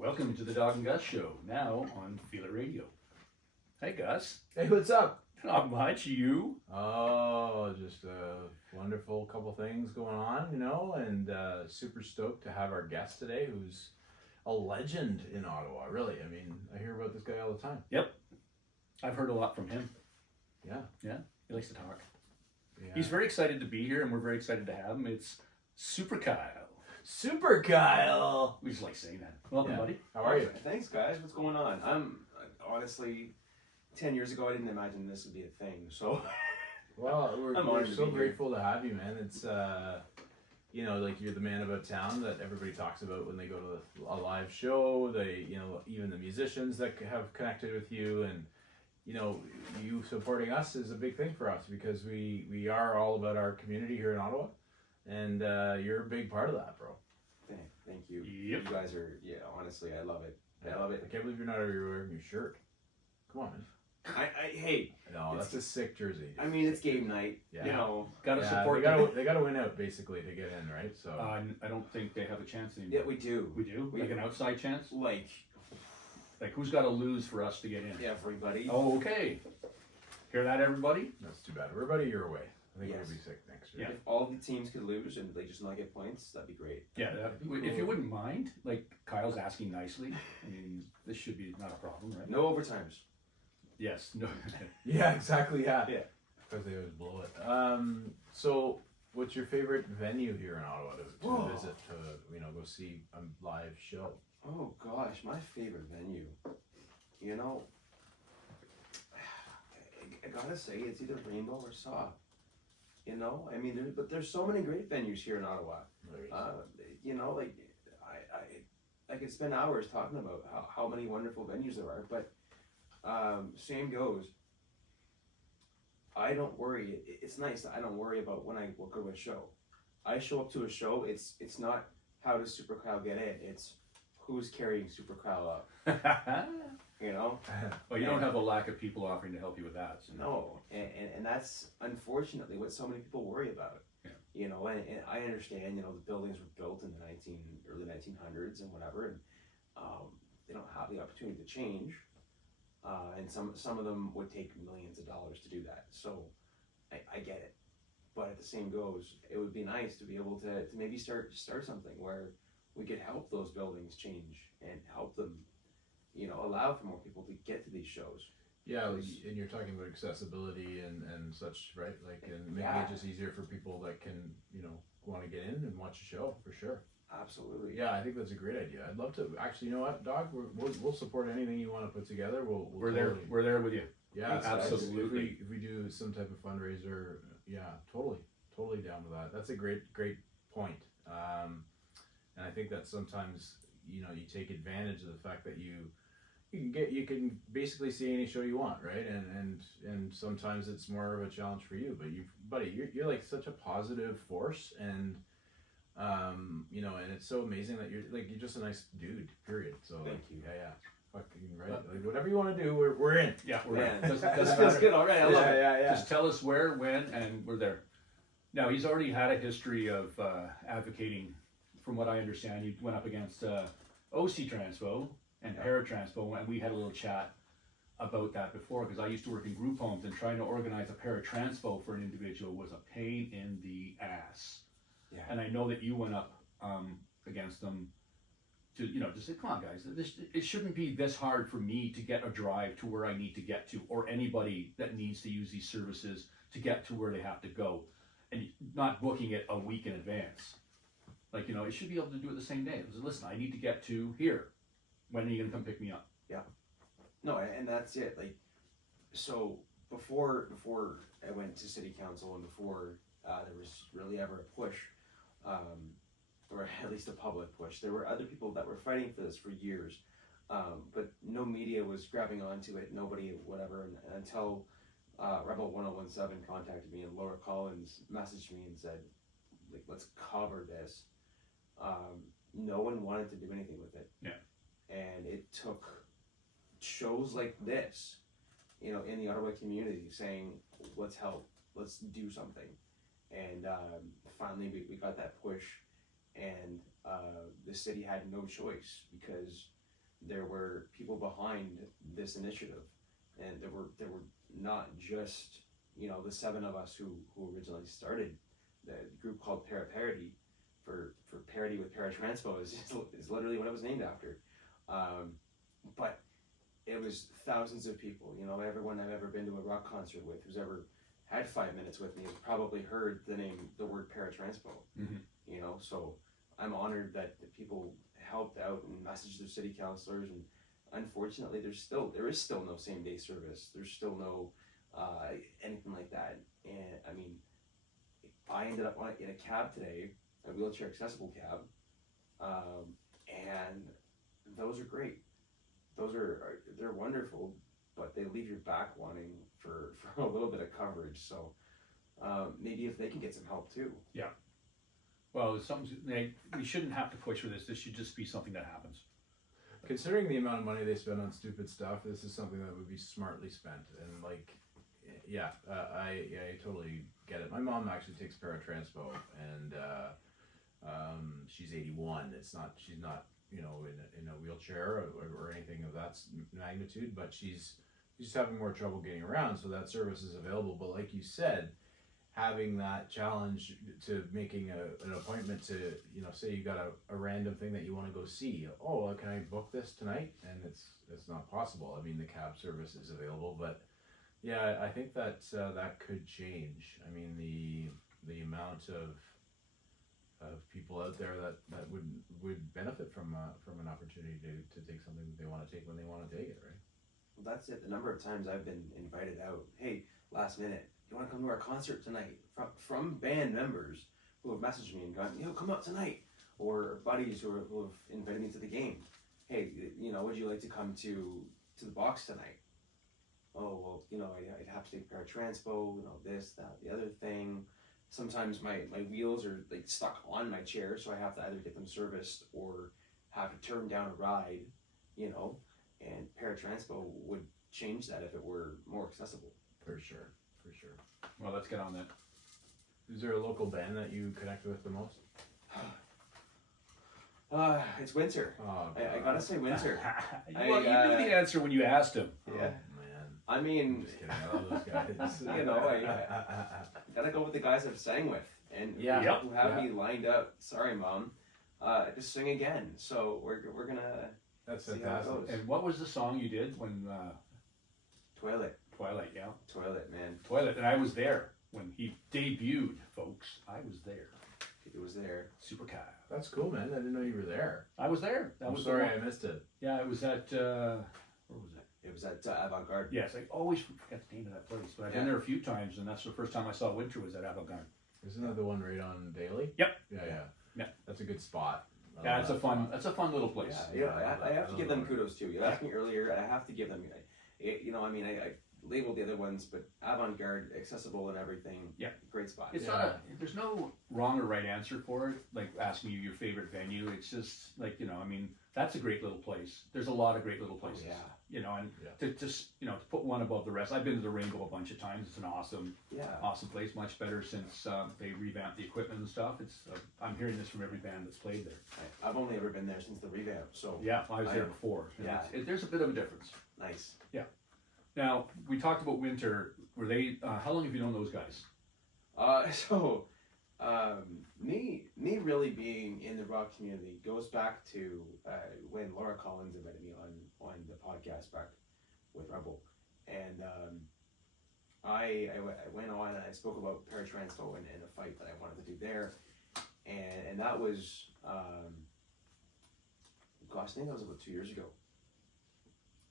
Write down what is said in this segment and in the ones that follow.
Welcome to the Dawg and Gus Show, now on Feel It Radio. Hey Gus. Hey, what's up? Not much, you? Oh, just a wonderful couple things going on, and super stoked to have our guest today, who's a legend in Ottawa, really. I mean, I hear about this guy all the time. Yep. I've heard a lot from him. Yeah. Yeah, he likes to talk. Yeah. He's very excited to be here, and we're very excited to have him. It's Super Kyle. Super Kyle! We just like saying that. Welcome, Yeah. buddy. How are you? Thanks, guys. What's going on? I'm honestly, 10 years ago, I didn't imagine this would be a thing. So, Well, I'm we're honored to so be here. grateful to have you, man. It's, like you're the man about town that everybody talks about when they go to a live show. They, even the musicians that have connected with you, and you supporting us is a big thing for us because we are all about our community here in Ottawa, and you're a big part of that, bro. thank you. Yep. You guys are, honestly, I love it. I love it. I can't believe you're not wearing your shirt. Come on, man. Hey, No, that's a sick jersey. I mean, it's game night. Yeah. Gotta Yeah, support they gotta win out basically to get in, right? So I don't think they have a chance anymore. Yeah, we do. We do? We- Like an outside chance? Like, Like who's got to lose for us to get in? everybody. Oh, okay. Hear that, everybody? that's too bad. Everybody, you're away. I think Yes. it'll be sick next year. Yeah. If all the teams could lose and they just not get points, that'd be great. Yeah, That'd be if you cool. wouldn't mind, like Kyle's asking nicely. I mean, this should be not a problem, right? No overtimes. Yes. No. Yeah, exactly. Yeah. Yeah. Because they always blow it. So what's your favorite venue here in Ottawa Whoa. to visit to go see a live show? Oh gosh, my favorite venue. I gotta say it's either Rainbow or Saw. I mean, but there's so many great venues here in Ottawa. Like I could spend hours talking about how many wonderful venues there are, but same goes. I don't worry. It's nice that I don't worry about when I go to a show. I show up to a show. It's not how does Super Kyle get in. It's who's carrying Super Kyle up. Well, you don't have a lack of people offering to help you with that. So. No, and that's unfortunately what so many people worry about. Yeah. And I understand. The buildings were built in the early 1900s and whatever, and they don't have the opportunity to change. And some of them would take millions of dollars to do that. So I get it, but at the same goes, it would be nice to be able to maybe start something where we could help those buildings change and help them, allow for more people to get to these shows. Yeah, and you're talking about accessibility and such, right? Like, and making Yeah. it just easier for people that can, want to get in and watch a show for sure. Absolutely. Yeah, I think that's a great idea. I'd love to. Actually, you know what, Dog? We'll support anything you want to put together. We're there. totally- We're there with you. Yeah, Absolutely. If we do some type of fundraiser, yeah, totally down with that. That's a great point. And I think that sometimes you take advantage of the fact that you can basically see any show you want, right? And sometimes it's more of a challenge for you. But you're like such a positive force, and and it's so amazing that you're just a nice dude. Period. So Thank you. Yeah. Fucking right. Like whatever you want to do, we're in. Yeah, we're Man, there. this feels good already. I love it. Yeah. Just tell us where, when, and we're there. Now, he's already had a history of advocating. From what I understand, he went up against OC Transpo and Paratranspo, and we had a little chat about that before, because I used to work in group homes, and trying to organize a paratranspo for an individual was a pain in the ass. Yeah. And I know that you went up against them to, just say, come on, guys, it shouldn't be this hard for me to get a drive to where I need to get to, or anybody that needs to use these services to get to where they have to go, and not booking it a week in advance. Like, it should be able to do it the same day. It was, listen, I need to get to here. When are you going to come pick me up? No, and that's it. Like, so before I went to city council, and before there was really ever a push, or at least a public push, there were other people that were fighting for this for years, but no media was grabbing onto it. Nobody, whatever, and until Rebel 1017 contacted me, and Laura Collins messaged me and said, like, let's cover this. No one wanted to do anything with it. Yeah. And it took shows like this, in the Ottawa community, saying, let's help, let's do something. And finally we got that push, and the city had no choice, because there were people behind this initiative, and there were not just, you know, the 7 of us who originally started the group called Parity, for parity with paratranspo is literally what it was named after. But it was thousands of people. You know, everyone I've ever been to a rock concert with who's ever had 5 minutes with me has probably heard the word paratranspo. Mm-hmm. You know, so I'm honored that the people helped out and messaged their city councilors, and unfortunately there is still no same day service. There's still no anything like that. And I mean, I ended up in a cab today, a wheelchair accessible cab, and those are great. They're wonderful, but they leave your back wanting for a little bit of coverage. So maybe if they can get some help too. Yeah. Well, it's something we shouldn't have to push for this. This should just be something that happens. Considering the amount of money they spend on stupid stuff, this is something that would be smartly spent. And like, yeah, I totally get it. My mom actually takes paratranspo, and she's 81. She's not, you know, in a wheelchair or anything of that magnitude, but she's just having more trouble getting around. So that service is available. But like you said, having that challenge to making an appointment to, you know, say you got a random thing that you want to go see. Oh, well, can I book this tonight? And it's not possible. I mean, the cab service is available, but yeah, I think that that could change. I mean, the amount of people out there that would benefit from an opportunity to take something that they want to take when they want to take it, right? Well, that's it. The number of times I've been invited out. Hey, last minute, you want to come to our concert tonight? From band members who have messaged me and gone, you know, come out tonight, or buddies who have invited me to the game. Hey, you know, would you like to come to the box tonight? Oh, well, you know, I'd have to take paratranspo, you know, this, that, the other thing. Sometimes my wheels are like stuck on my chair, so I have to either get them serviced or have to turn down a ride, you know, and paratranspo would change that if it were more accessible. For sure. Well, let's get on that. Is there a local band that you connect with the most? It's Winter. Oh, I gotta say Winter. Well, you knew the answer when you asked him. Yeah. Oh, man. I mean, I'm just kidding. I love those guys. you know, I gotta go with the guys I've sang with and Yeah. who have me lined up. Sorry, Mom. To sing again. So we're gonna That's see how it fantastic. goes. And what was the song you did when Toilet, Twilight, man. Toilet, and I was there when he debuted, folks. I was there. It was there. Super Kyle. That's cool, man. I didn't know you were there. I was there. That I'm was sorry the I one. missed it. Yeah, it was at where was it? It was at Avant-Garde. Yes, I always forget the name of that place, but I've been there a few times, and that's the first time I saw Winter was at Avant-Garde. Isn't that the one right on Daly? Yep. Yeah. That's a good spot. I Yeah, love it's a that fun. spot. That's a fun little place. I have to give them kudos too. You asked me earlier, I have to give them. You know, I mean, I labeled the other ones, but Avant-Garde, accessible and everything. Yeah. Great spot. It's not there's no wrong or right answer for it, like asking you your favorite venue. It's just like, you know, I mean, that's a great little place. There's a lot of great little places. Yeah. You know, and to just, you know, to put one above the rest. I've been to the Rainbow a bunch of times. It's an awesome place. Much better since they revamped the equipment and stuff. It's I'm hearing this from every band that's played there. I've only ever been there since the revamp, so. Yeah, I was there before. And there's a bit of a difference. Nice. Yeah. Now, we talked about Winter. Were they, how long have you known those guys? Me really being in the rock community goes back to when Laura Collins invited me on the podcast back with Rebel, and I went on and I spoke about paratranspo and a fight that I wanted to do there, and that was gosh, I think that was about 2 years ago,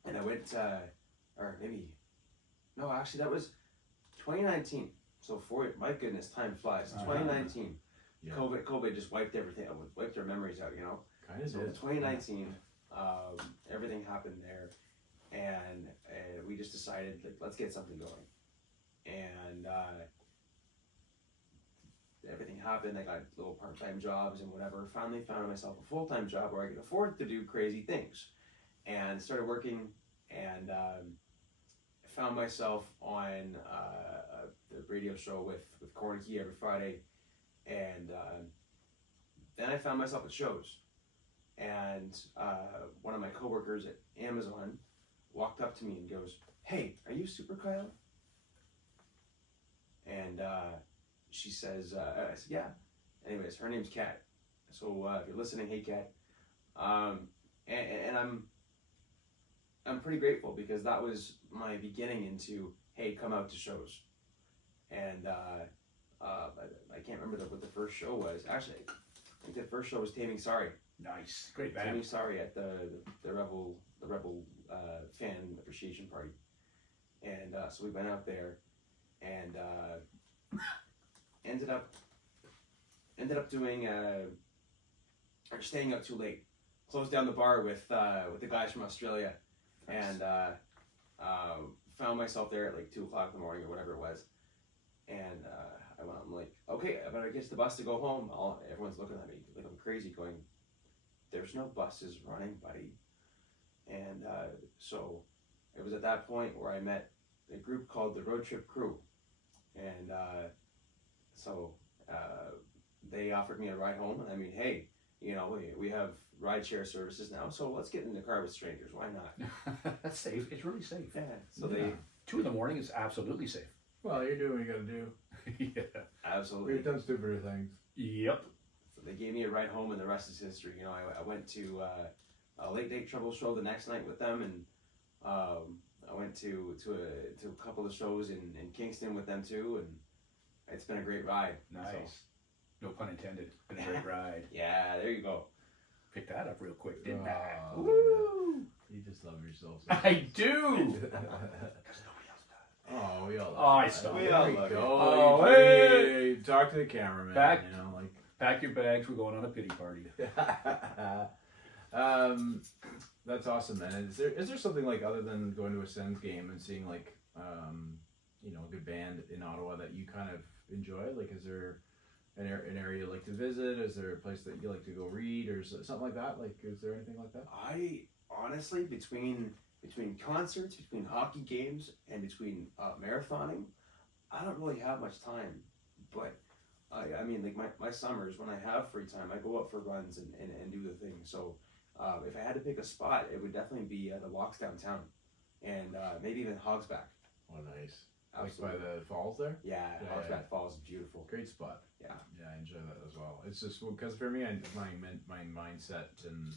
and I went or maybe no, actually that was 2019. So my goodness, time flies. 2019, COVID just wiped everything, wiped our memories out, you know. Kind of. So 2019, everything happened there, and we just decided, like, let's get something going, and everything happened. I got little part-time jobs and whatever. Finally found myself a full-time job where I could afford to do crazy things, and started working, and found myself on the radio show with Cornicky every Friday, and then I found myself at shows, and one of my coworkers at Amazon walked up to me and goes, "Hey, are you Super Kyle?" And she says, I said, "Yeah." Anyways, her name's Kat. So if you're listening, hey Kat. And I'm pretty grateful because that was my beginning into, hey, come out to shows. And I can't remember what the first show was. Actually, I think the first show was Taming Sorry. Nice, great band. Taming Sorry at the Rebel fan appreciation party. And so we went out there and ended up doing or staying out too late. Closed down the bar with the guys from Australia, and found myself there at like 2:00 in the morning or whatever it was. And I'm like, okay, I better get the bus to go home. Everyone's looking at me like I'm crazy, going, "There's no buses running, buddy." And so it was at that point where I met a group called the Road Trip Crew, and so they offered me a ride home. And I mean, hey, you know, we have rideshare services now, so let's get in the car with strangers. Why not? That's safe. It's really safe. Yeah. So Yeah. they 2 in is absolutely safe. Well, you're doing what you gotta do. Yeah. absolutely. We've done stupider things. Yep. So they gave me a ride home, and the rest is history. You know, I went to a late date trouble show the next night with them, and I went to a couple of shows in Kingston with them too, and it's been a great ride. Nice. So, No pun intended. Been a great ride. yeah, there you go. Pick that up real quick, didn't I? Oh, Woo! You just love yourself. I do. Oh, we all. Oh, I love stopped. it. We There all we love go. it. Oh, You- hey. you talk to the cameraman. Back. You know, like. Pack your bags. We're going on a pity party. That's awesome, man. Is there something like other than going to a Sens game and seeing like you know, a good band in Ottawa that you kind of enjoy? Like, is there an area you like to visit? Is there a place that you like to go read or something like that? Like, is there anything like that? I honestly, between concerts, between hockey games, and between marathoning, I don't really have much time. But I mean, like my summers, when I have free time, I go out for runs and do the thing. So if I had to pick a spot, it would definitely be the walks downtown, and maybe even Hogsback. Oh, nice. Absolutely. Like by the falls there? Yeah, Yeah, Hogsback yeah. Falls is beautiful. Great spot. Yeah. Yeah, I enjoy that as well. It's just because for me, my mindset and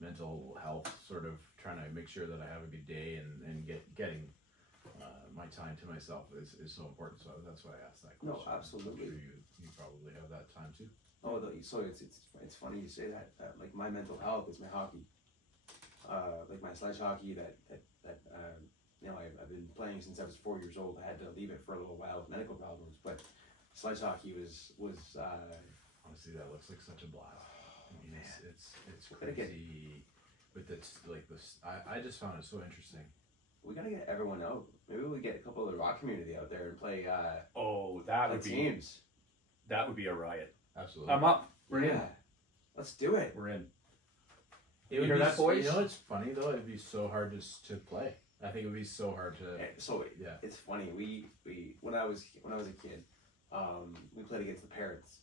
mental health, sort of trying to make sure that I have a good day and getting my time to myself is so important. So that's why I asked that No, question. absolutely. I'm sure you probably have that time too. Oh, so it's funny you say that. Like my mental health is my hockey. Like my sledge hockey that you know, I've been playing since I was 4 years old. I had to leave it for a little while with medical problems, but sledge hockey was Honestly, that looks like such a blast. I mean, it's Gotta get- crazy. With this, like this, I just found it so interesting. we gotta get everyone out. Maybe we get a couple of the rock community out there and play Oh, that play would be teams. a riot. Absolutely. I'm up. We're in. Yeah, let's do it. We're in. It You would hear be that, boys? You know, it's funny though. It'd be so hard to play. I think it would be so hard to. So Yeah. it's funny. We when I was a kid, we played against the parents,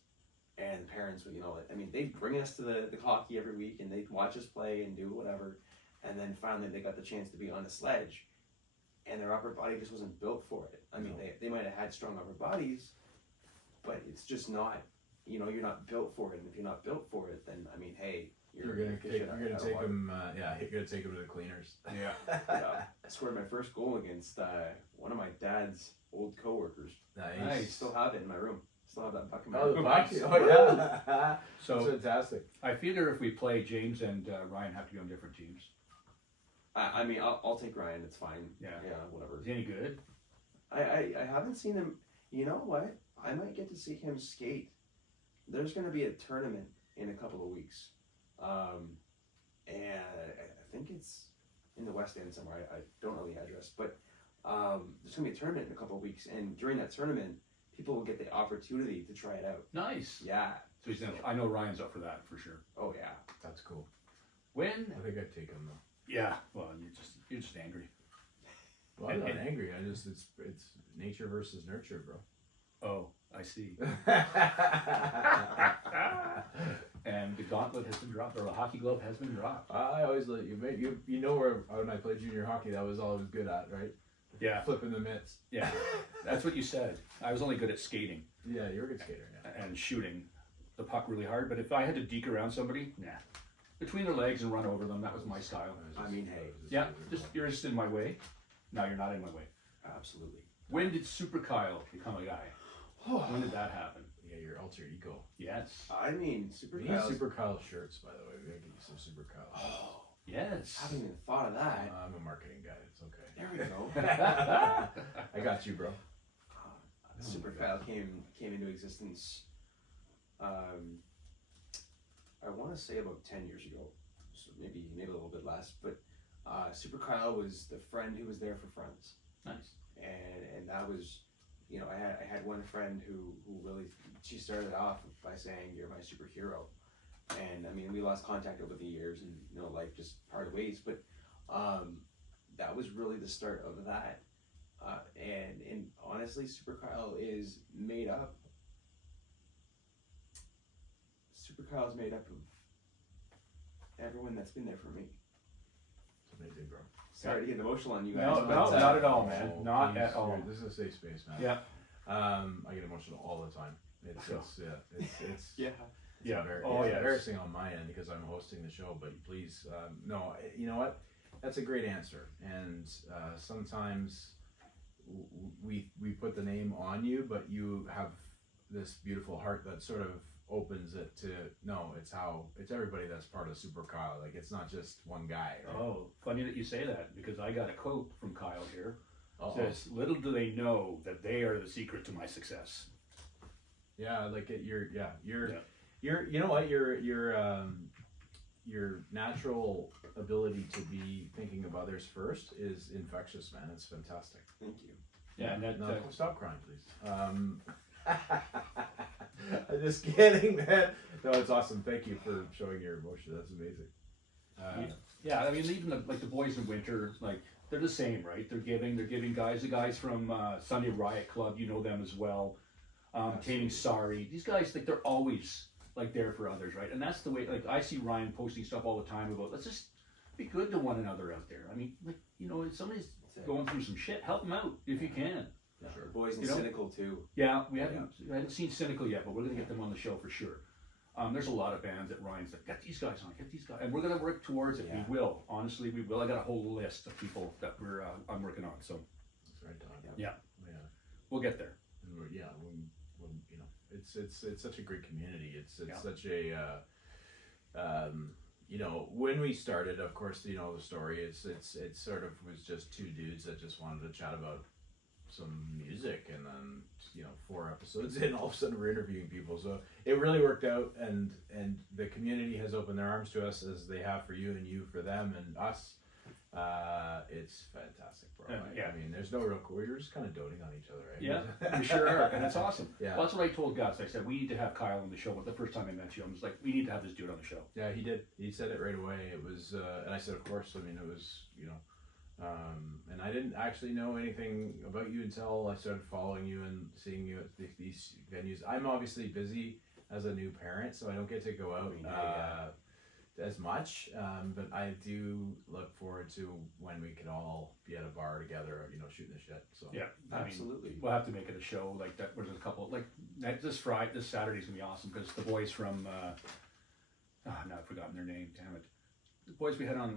and the parents would, you know, I mean, they'd bring us to the hockey every week, and they'd watch us play and do whatever, and then finally they got the chance to be on a sledge, and their upper body just wasn't built for it. I mean, No. they might have had strong upper bodies, but it's just not. You know, you're not built for it, and if you're not built for it, then I mean, hey, You're gonna take them. Yeah, you're gonna take them to the cleaners. Yeah. I scored my first goal against one of my dad's old coworkers. Nice. Nice. Still have it in my room. Still have that buck in my Oh, the room. box. Oh yeah. That's So fantastic. I figure if we play, James and Ryan have to be on different teams. I mean, I'll take Ryan. It's fine. Yeah. Yeah, whatever. Is he any good? I haven't seen him. You know what? I might get to see him skate. There's going to be a tournament in a couple of weeks. And I think it's in the West End somewhere. I don't know the address. But there's going to be a tournament in a couple of weeks. And during that tournament, people will get the opportunity to try it out. Nice. Yeah. So he's I know Ryan's up for that for sure. Oh, yeah. That's cool. When? I think I'd take them though. Yeah. Well, you're just angry. Well, I'm not angry. I just it's nature versus nurture, bro. Oh, I see. And the gauntlet has been dropped. dropped, or the hockey glove has been dropped. I always let you know where when I played junior hockey, that was all I was good at, right? Yeah, Flipping the mitts. yeah, that's what you said. I was only good at skating Yeah, you're a good skater. Yeah. and shooting the puck really hard, but if I had to deke around somebody, nah. Between their legs and run over them, that was my style. I mean, hey. Yeah, you're just in my way. Now you're not in my way. Absolutely. When did Super Kyle become a guy? When did that happen? Yeah, your alter ego. Yes. I mean, Super We need Kyle's. Super Kyle shirts, by the way. We gotta get you some Super Kyle. Oh, Yes. I haven't even thought of that. I'm a marketing guy. It's okay. There we go. I got you, bro. Super Kyle came into existence. I want to say about 10 years ago, so maybe a little bit less. But Super Kyle was the friend who was there for friends, Nice. and that was, I had one friend who really, she started off by saying, "You're my superhero," and I mean, we lost contact over the years, and life just parted ways. But that was really the start of that. And honestly, Super Kyle is made up. Super Kyle is made up of everyone that's been there for me. It's amazing, bro. Sorry to get emotional on you guys. No, but, no, not at all, man. Oh, Not please, at all. This is a safe space, man. Yeah. I get emotional all the time. It's Yeah. Yeah. Very, Oh, it's yes. embarrassing on my end because I'm hosting the show. But please, no. You know what? That's a great answer. And sometimes we put the name on you, but you have this beautiful heart that sort of opens it to it's everybody that's part of Super Kyle. Like it's not just one guy. Right? Oh, funny that you say that because I got a quote from Kyle here. Uh-oh. Says, "Little do they know that they are the secret to my success." Yeah, like you're Yeah. you know what your natural ability to be thinking of others first is infectious, man. It's fantastic. Thank you. Yeah, and that No, stop crying, please. I'm just kidding, man. No, it's awesome. Thank you for showing your emotion. That's amazing. yeah. I mean, even the boys in winter, like they're the same, right? They're giving guys. The guys from Sunday Riot Club, you know them as well. Taming Sorry. These guys, like they're always like there for others, right? And that's the way. Like I see Ryan posting stuff all the time about let's just be good to one another out there. I mean, like if somebody's going through some shit, help them out if you can. Yeah. Sure. Boys and Cynical too. Yeah, I haven't seen Cynical yet, but we're gonna get them on the show for sure. There's a lot of bands that Ryan's like, get these guys on, and we're gonna work towards it. Yeah. We will, honestly, we will. I got a whole list of people that I'm working on, so That's right, Don. Yeah. Yeah. we'll get there. And when it's such a great community. It's Yeah. such a when we started, of course, the story is it sort of was just two dudes that just wanted to chat about some music, and then 4 episodes in, all of a sudden we're interviewing people. So it really worked out, and the community has opened their arms to us as they have for you, and you for them and us. It's fantastic, bro. Yeah. I mean, there's no real. We're just kind of doting on each other, right? Yeah, we sure are, and it's awesome. Yeah. Well, that's what I told Gus. I said we need to have Kyle on the show. But the first time I met you, I was like, we need to have this dude on the show. Yeah, he did. He said it right away. It was, and I said, of course. I mean, it was, and I didn't actually know anything about you until I started following you and seeing you at these venues. I'm obviously busy as a new parent, so I don't get to go out as much. But I do look forward to when we can all be at a bar together, shooting the shit. So Yeah, Absolutely. We'll have to make it a show like that. There's a couple like this Saturday's gonna be awesome because the boys from now I've forgotten their name. Damn it, the boys we had on.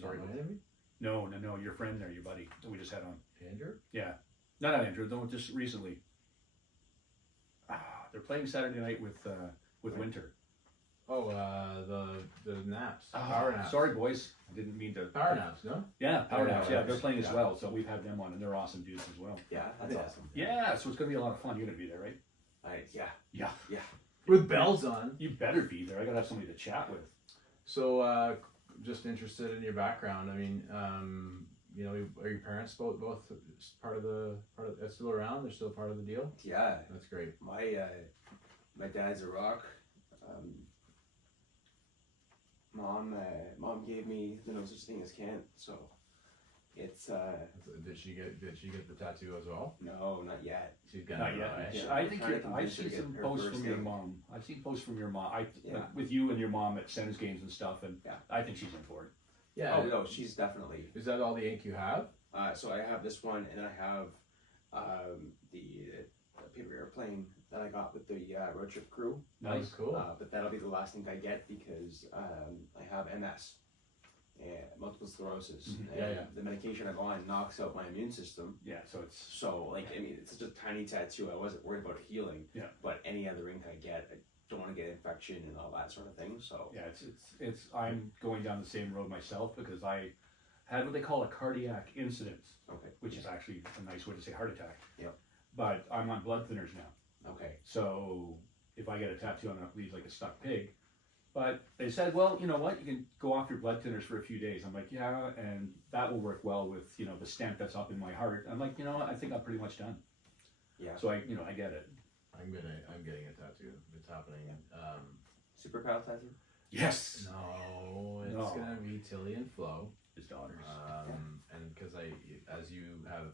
Sorry. Miami? No, your friend there, your buddy that we just had on. Andrew? Yeah, not Andrew. No, just recently. They're playing Saturday night with Winter. Oh, the naps. Power naps. Sorry, boys. I didn't mean to. Power naps, no? Yeah, Power Yeah, Naps. yeah, Yeah, they're playing as yeah. well. So we've had them on, and they're awesome dudes as well. Yeah, that's Yeah. awesome. Yeah, so it's gonna be a lot of fun. You're gonna be there, right? Yeah. With bells on. You better be there. I gotta have somebody to chat with. So, just interested in your background. I mean, are your parents both part of that's still around? They're still part of the deal? Yeah. That's great. My dad's a rock. Mom gave me the no such thing as can't. So It's Did she get the tattoo as well? no, not yet. She's got Not it, yet. right? Yeah. I think Trying to I've convince her seen to get some her posts first from your thing. mom. I've seen posts from your mom. Yeah. With you and your mom at Sens games and stuff, and Yeah. I think she's in for it. Yeah. Oh no, she's definitely. Is that all the ink you have? So I have this one, and then I have the paper airplane that I got with the road trip crew. Nice. Cool. But that'll be the last thing I get because I have MS and multiple sclerosis. Mhm. And Yeah, yeah. the medication I'm on knocks out my immune system. Yeah, so it's So, like, I mean, it's such a tiny tattoo. I wasn't worried about it healing. Yeah. But any other ink I get, I don't want to get infection and all that sort of thing. So. yeah, it's. I'm going down the same road myself because I had what they call a cardiac incident, Okay. which is actually a nice way to say heart attack. Yep. But I'm on blood thinners now, Okay. so if I get a tattoo, I'm gonna bleed like a stuck pig. But they said, well, you know what? You can go off your blood thinners for a few days. I'm like, yeah, and that will work well with the stent that's up in my heart. I'm like, I think I'm pretty much done. Yeah. So I get it. I'm getting a tattoo. It's happening. Super pal tattoo. Yes. No, it's No. gonna be Tilly and Flo. His daughters. And because as you have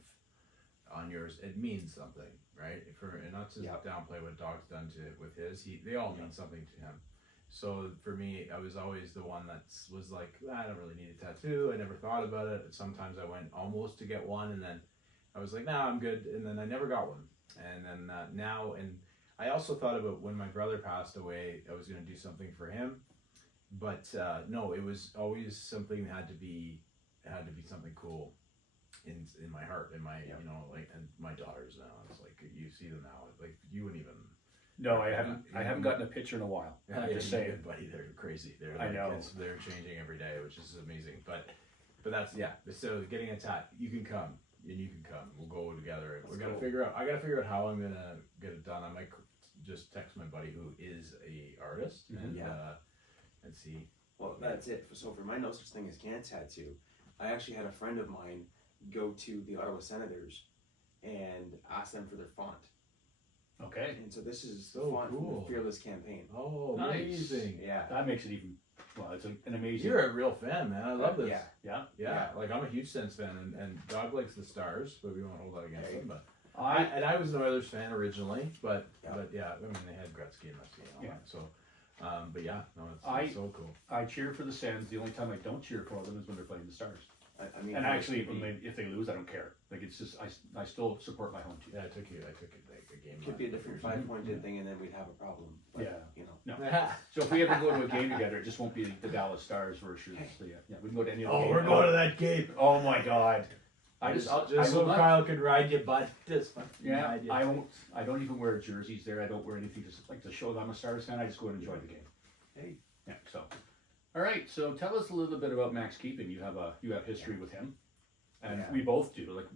on yours, it means something, right? And not to Yep. downplay what Dog's done with his. They all mean something to him. So for me, I was always the one that was like, I don't really need a tattoo. I never thought about it. Sometimes I went almost to get one, and then I was like, nah, I'm good. And then I never got one. And then now, and I also thought about when my brother passed away, I was going to do something for him. But no, it was always something that had to be something cool in my heart, in my and my daughters now. It's like you see them now, like you wouldn't even. No, I haven't gotten a picture in a while. I'm just saying. Buddy, they're crazy. They're I know. they're changing every day, which is amazing. But that's So getting a tat, you can come and you can come. We'll go together. And That's I gotta figure out how I'm gonna get it done. I might just text my buddy who is a artist and see. Well, that's it. So for my no such thing as can tattoo, I actually had a friend of mine go to the Ottawa Senators and ask them for their font. Okay. And so this is So the font from cool. the Fearless campaign. Oh, Nice. amazing! Yeah. That makes it even. Well, it's an amazing. You're a real fan, man. I love this. Yeah. Yeah, like I'm a huge Sens fan, and Dog likes the Stars, but we won't hold that against Okay. him. But I I was an Oilers fan originally, but Yeah. I mean they had Gretzky and Messier and all Yeah. that. So, but yeah, no, I- it's so cool. I cheer for the Sens. The only time I don't cheer for them is when they're playing the Stars. I mean, And actually, it if they lose, I don't care. Like it's just I still support my home team. Yeah, I took it like a game. could be a different 5-pointed thing, and then we'd have a problem. But, Yeah. You know. So if we ever go to a game together, it just won't be the Dallas Stars versus yeah. We can go to any other game. Oh, we're going to that game. Oh my God! I Just I so will not- Kyle can ride you, bud. Just Yeah, ride you. I won't. I don't even wear jerseys there. I don't wear anything just like to show that I'm a Stars fan. I just go and enjoy the game. Hey. Yeah. So, all right. So tell us a little bit about Max Keeping. You have history with him, and Yeah. we both do. Like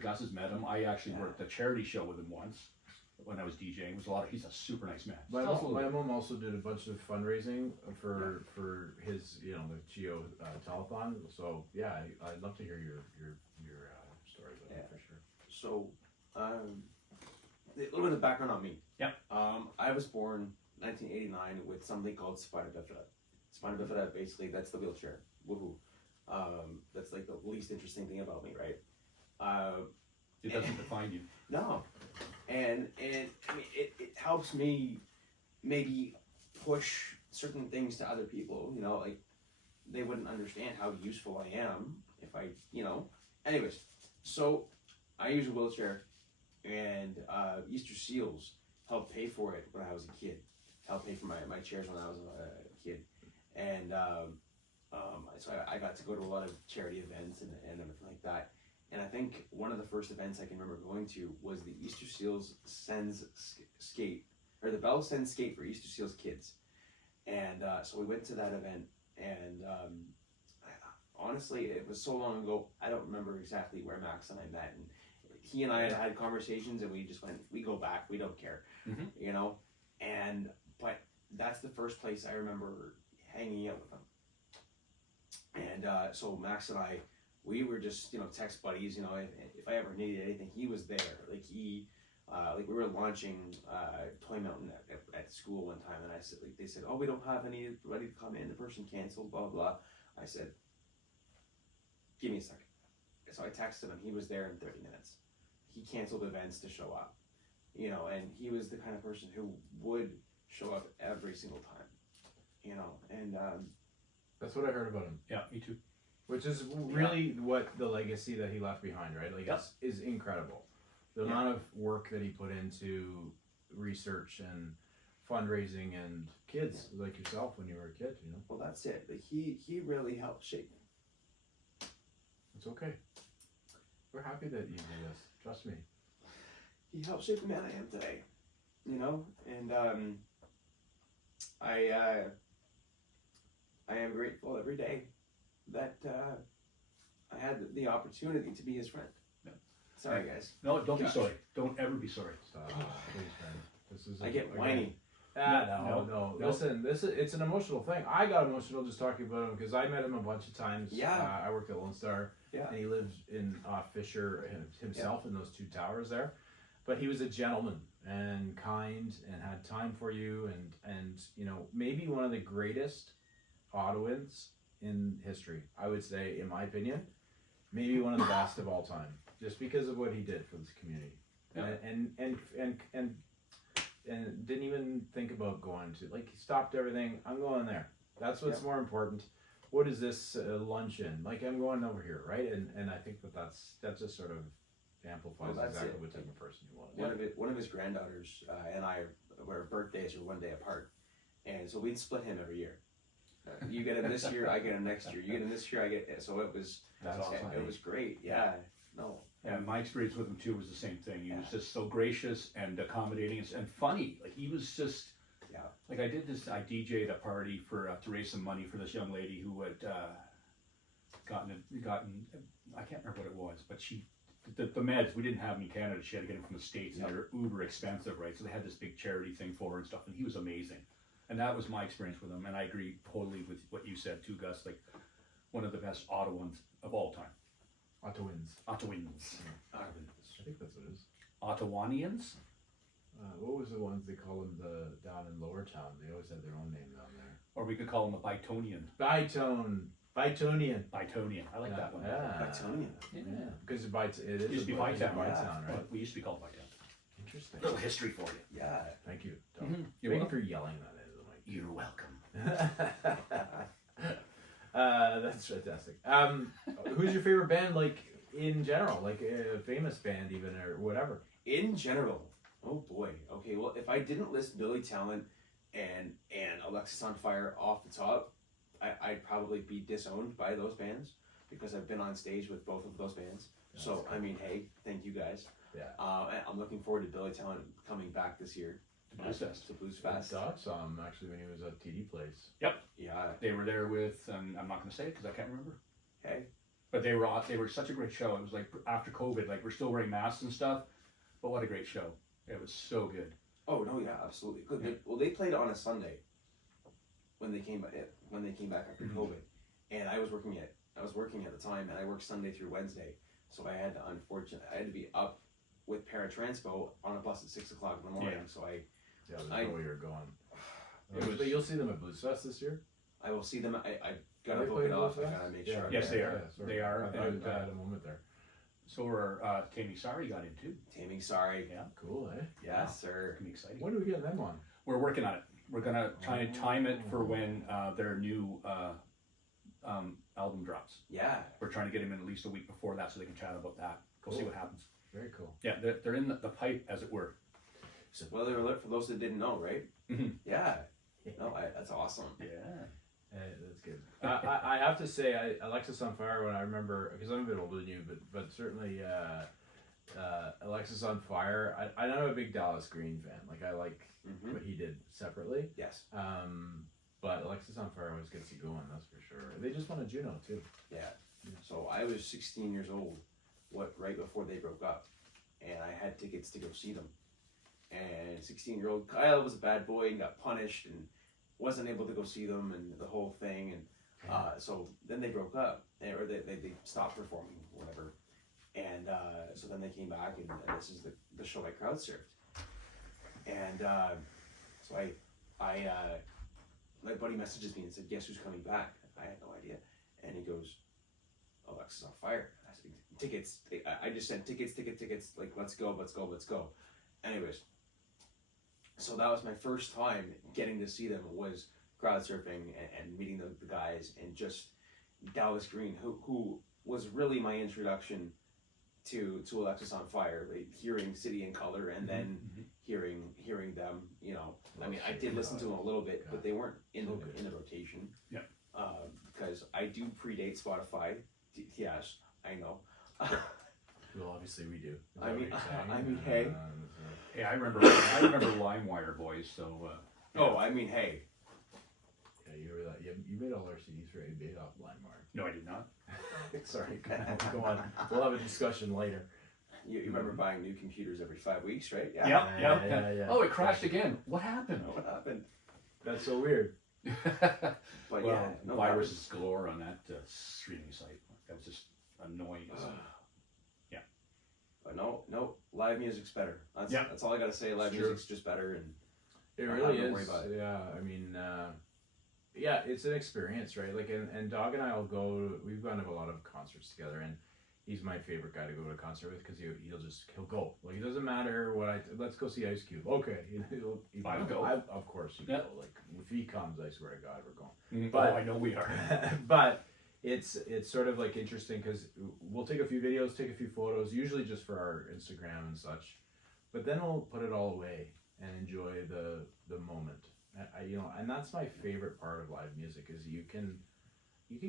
Gus has met him. I actually Yeah. worked a charity show with him once when I was DJing. It was a lot of. He's a super nice man. My Tell us a little bit. mom also did a bunch of fundraising for his the Chio telethon. So yeah, I'd love to hear your story about it for sure. So, a little bit of background on me. Yep. I was born 1989 with something called spina bifida. Spina bifida, basically, that's the wheelchair. Woohoo. That's like the least interesting thing about me, right? It doesn't define you. No. And I mean, it helps me maybe push certain things to other people, like they wouldn't understand how useful I am if I, Anyways, so I use a wheelchair, and Easter Seals helped pay for it when I was a kid. Helped pay for my chairs when I was a kid. And so I got to go to a lot of charity events and everything like that. And I think one of the first events I can remember going to was the Easter Seals Sens Skate, or the Bell Sens Skate for Easter Seals kids. And so we went to that event, and honestly, it was so long ago, I don't remember exactly where Max and I met. And he and I had conversations, and we just went, we go back, we don't care, Mhm. But that's the first place I remember hanging out with him. And so Max and I, we were just, text buddies, if I ever needed anything, he was there. Like we were launching Toy Mountain at school one time, and I said, they said, oh, we don't have anybody to come in, the person canceled, blah, blah, blah. I said, give me a second. So I texted him. He was there in 30 minutes. He canceled events to show up, you know, and he was the kind of person who would show up every single time, you know, and That's what I heard about him. Yeah, me too. Which is really what the legacy that he left behind, right? Like, is incredible. The amount of work that he put into research and fundraising and kids like yourself when you were a kid, you know. well, that's it. Like he really helped shape me. It's okay. We're happy that you do this. Trust me. He helped shape the man I am today, you know, and I am grateful every day that I had the opportunity to be his friend. Yeah. Sorry, guys. No, don't be Gosh. sorry. Don't ever be sorry. Stop, please, man. This is I get whiny. No. Listen, it's an emotional thing. I got emotional just talking about him because I met him a bunch of times. Yeah. I worked at Lone Star. Yeah. And he lived in Fisher himself in those 2 towers there. But he was a gentleman and kind and had time for you and you know, maybe one of the greatest Ottawans in history, I would say, in my opinion. Maybe one of the best of all time. Just because of what he did for this community. Yeah. And didn't even think about going to, like, he stopped everything. I'm going there. That's what's more important. What is this luncheon? Like, I'm going over here, right? And I think that just sort of amplifies exactly what type of person you want. One of his granddaughters and I were birthdays are one day apart, and so we'd split him every year. You get him this year, I get him next year. You get him this year, I get. So it was. That's awesome. It was great. Yeah. No. Yeah, my experience with him too was the same thing. He was just so gracious and accommodating and funny. Like he was just, like I DJ'd a party for to raise some money for this young lady who had gotten I can't remember what it was, but the meds we didn't have them in Canada. She had to get them from the States, and they're uber expensive, right? So they had this big charity thing for her and stuff, and he was amazing. And that was my experience with him, and I agree totally with what you said too, Gus. Like one of the best Ottawans of all time. Ottawans. Ottawans. I think that's what it is. Ottawanians? What was the ones they call them down in Lower Town? They always had their own name down there. Or we could call them a Bytonian. Bytonian. I like that one. Yeah. Bytonian. Yeah. Because it is Used to be Bytown, right? But we used to be called Bytown. Interesting. A little history for you. Yeah. Thank you. You're Thank you welcome. for yelling that into the mic. You're welcome. That's fantastic. Who's your favorite band, like in general, like a famous band, even or whatever? In general, oh boy. Okay, well, if I didn't list Billy Talent and Alexis on Fire off the top, I'd probably be disowned by those bands because I've been on stage with both of those bands. That's so cool. I mean, hey, thank you guys. Yeah. I'm looking forward to Billy Talent coming back this year. The Blues Fest. The Blues Fest. Dawg saw him actually when he was at TD Place. Yeah. They were there with, I'm not going to say it because I can't remember. Hey. But they were such a great show. It was like after COVID, like we're still wearing masks and stuff, but what a great show. It was so good. Oh no, yeah, absolutely. Good. Yeah. They played on a Sunday when they came back after COVID, and I was working at the time, and I worked Sunday through Wednesday, so I had to be up with Paratranspo on a bus at 6 o'clock in the morning. Yeah. So I There's no way you're going. But you'll see them at Blues Fest this year. I will see them. I gotta Are they book playing it off. Blues I Fest? gotta make Yeah. sure. Yes, they are. sorry. They are. I And, had a moment there. so we're Tammy Sari got in too. Taming, sorry. Yeah. Cool, eh? Yes, sir. It's gonna be exciting. When do we get them on? We're working on it. We're gonna try and time it for when their new album drops. Yeah. We're trying to get him in at least a week before that so they can chat about that. Go see Cool. what happens. Very cool. Yeah, they're in the pipe, as it were. Spoiler alert for those that didn't know, right? Mhm. Yeah. No, that's awesome. Yeah. That's good. I have to say, Alexis on Fire. When I remember, because I'm a bit older than you, but certainly Alexis on Fire. I'm not a big Dallas Green fan. Like I like what he did separately. Yes. But Alexis on Fire always gets you going. That's for sure. They just won a Juno too. Yeah. So I was 16 years old, right before they broke up, and I had tickets to go see them. And 16-year-old Kyle was a bad boy and got punished and wasn't able to go see them and the whole thing. And so then they broke up, or they stopped performing, whatever. And so then they came back, and this is the show I crowd surfed. And so I my buddy messages me and said, "Guess who's coming back?" I had no idea, and he goes, Alexis on Fire. I said, tickets. I just sent tickets. Like, let's go. Anyways, so that was my first time getting to see them. Was crowd surfing and meeting the guys, and just Dallas Green, who was really my introduction to Alexis on Fire, like hearing City in Color, and then hearing them. You know, I mean, I did listen to them a little bit, but they weren't in the rotation. Yeah. Because I do predate Spotify. Yes, I know. Well, obviously we do. I mean, hey. Hey, I remember LimeWire, boys. So. I mean, hey. Yeah, you made all our CDs for A off LimeWire. No, I did not. Sorry, go on. We'll have a discussion later. You remember buying new computers every 5 weeks, right? Yeah. Oh, it crashed again. What happened? What happened? That's so weird. But well, yeah, viruses galore on that streaming site. That was just annoying. Yeah. But no, live music's better. That's all I gotta say. Live It's music's just better, and it I really don't worry is. about it. Yeah, I mean, yeah, it's an experience, right? Like, and Dawg and I will go. We've gone to a lot of concerts together, and he's my favorite guy to go to a concert with because he'll go. Like, it doesn't matter what let's go see Ice Cube. Okay, I'll go. Of course you go. Like, if he comes, I swear to God, we're going. But I know we are. But it's sort of like interesting because we'll take a few videos, take a few photos, usually just for our Instagram and such. But then we'll put it all away and enjoy the moment. And that's my favorite part of live music is you can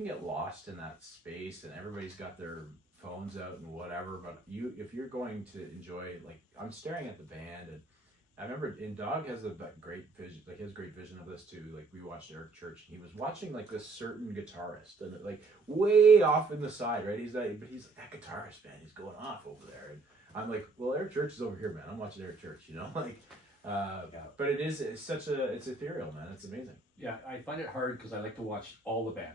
get lost in that space, and everybody's got their phones out and whatever. But if you're going to enjoy, like, I'm staring at the band, and I remember, and Dawg has a great vision, like, he has great vision of this too. Like, we watched Eric Church, and he was watching like this certain guitarist, and like way off in the side, right? He's that guitarist, man. He's going off over there, and I'm like, well, Eric Church is over here, man. I'm watching Eric Church, like. But it's ethereal, man. It's amazing. Yeah, I find it hard because I like to watch all the band.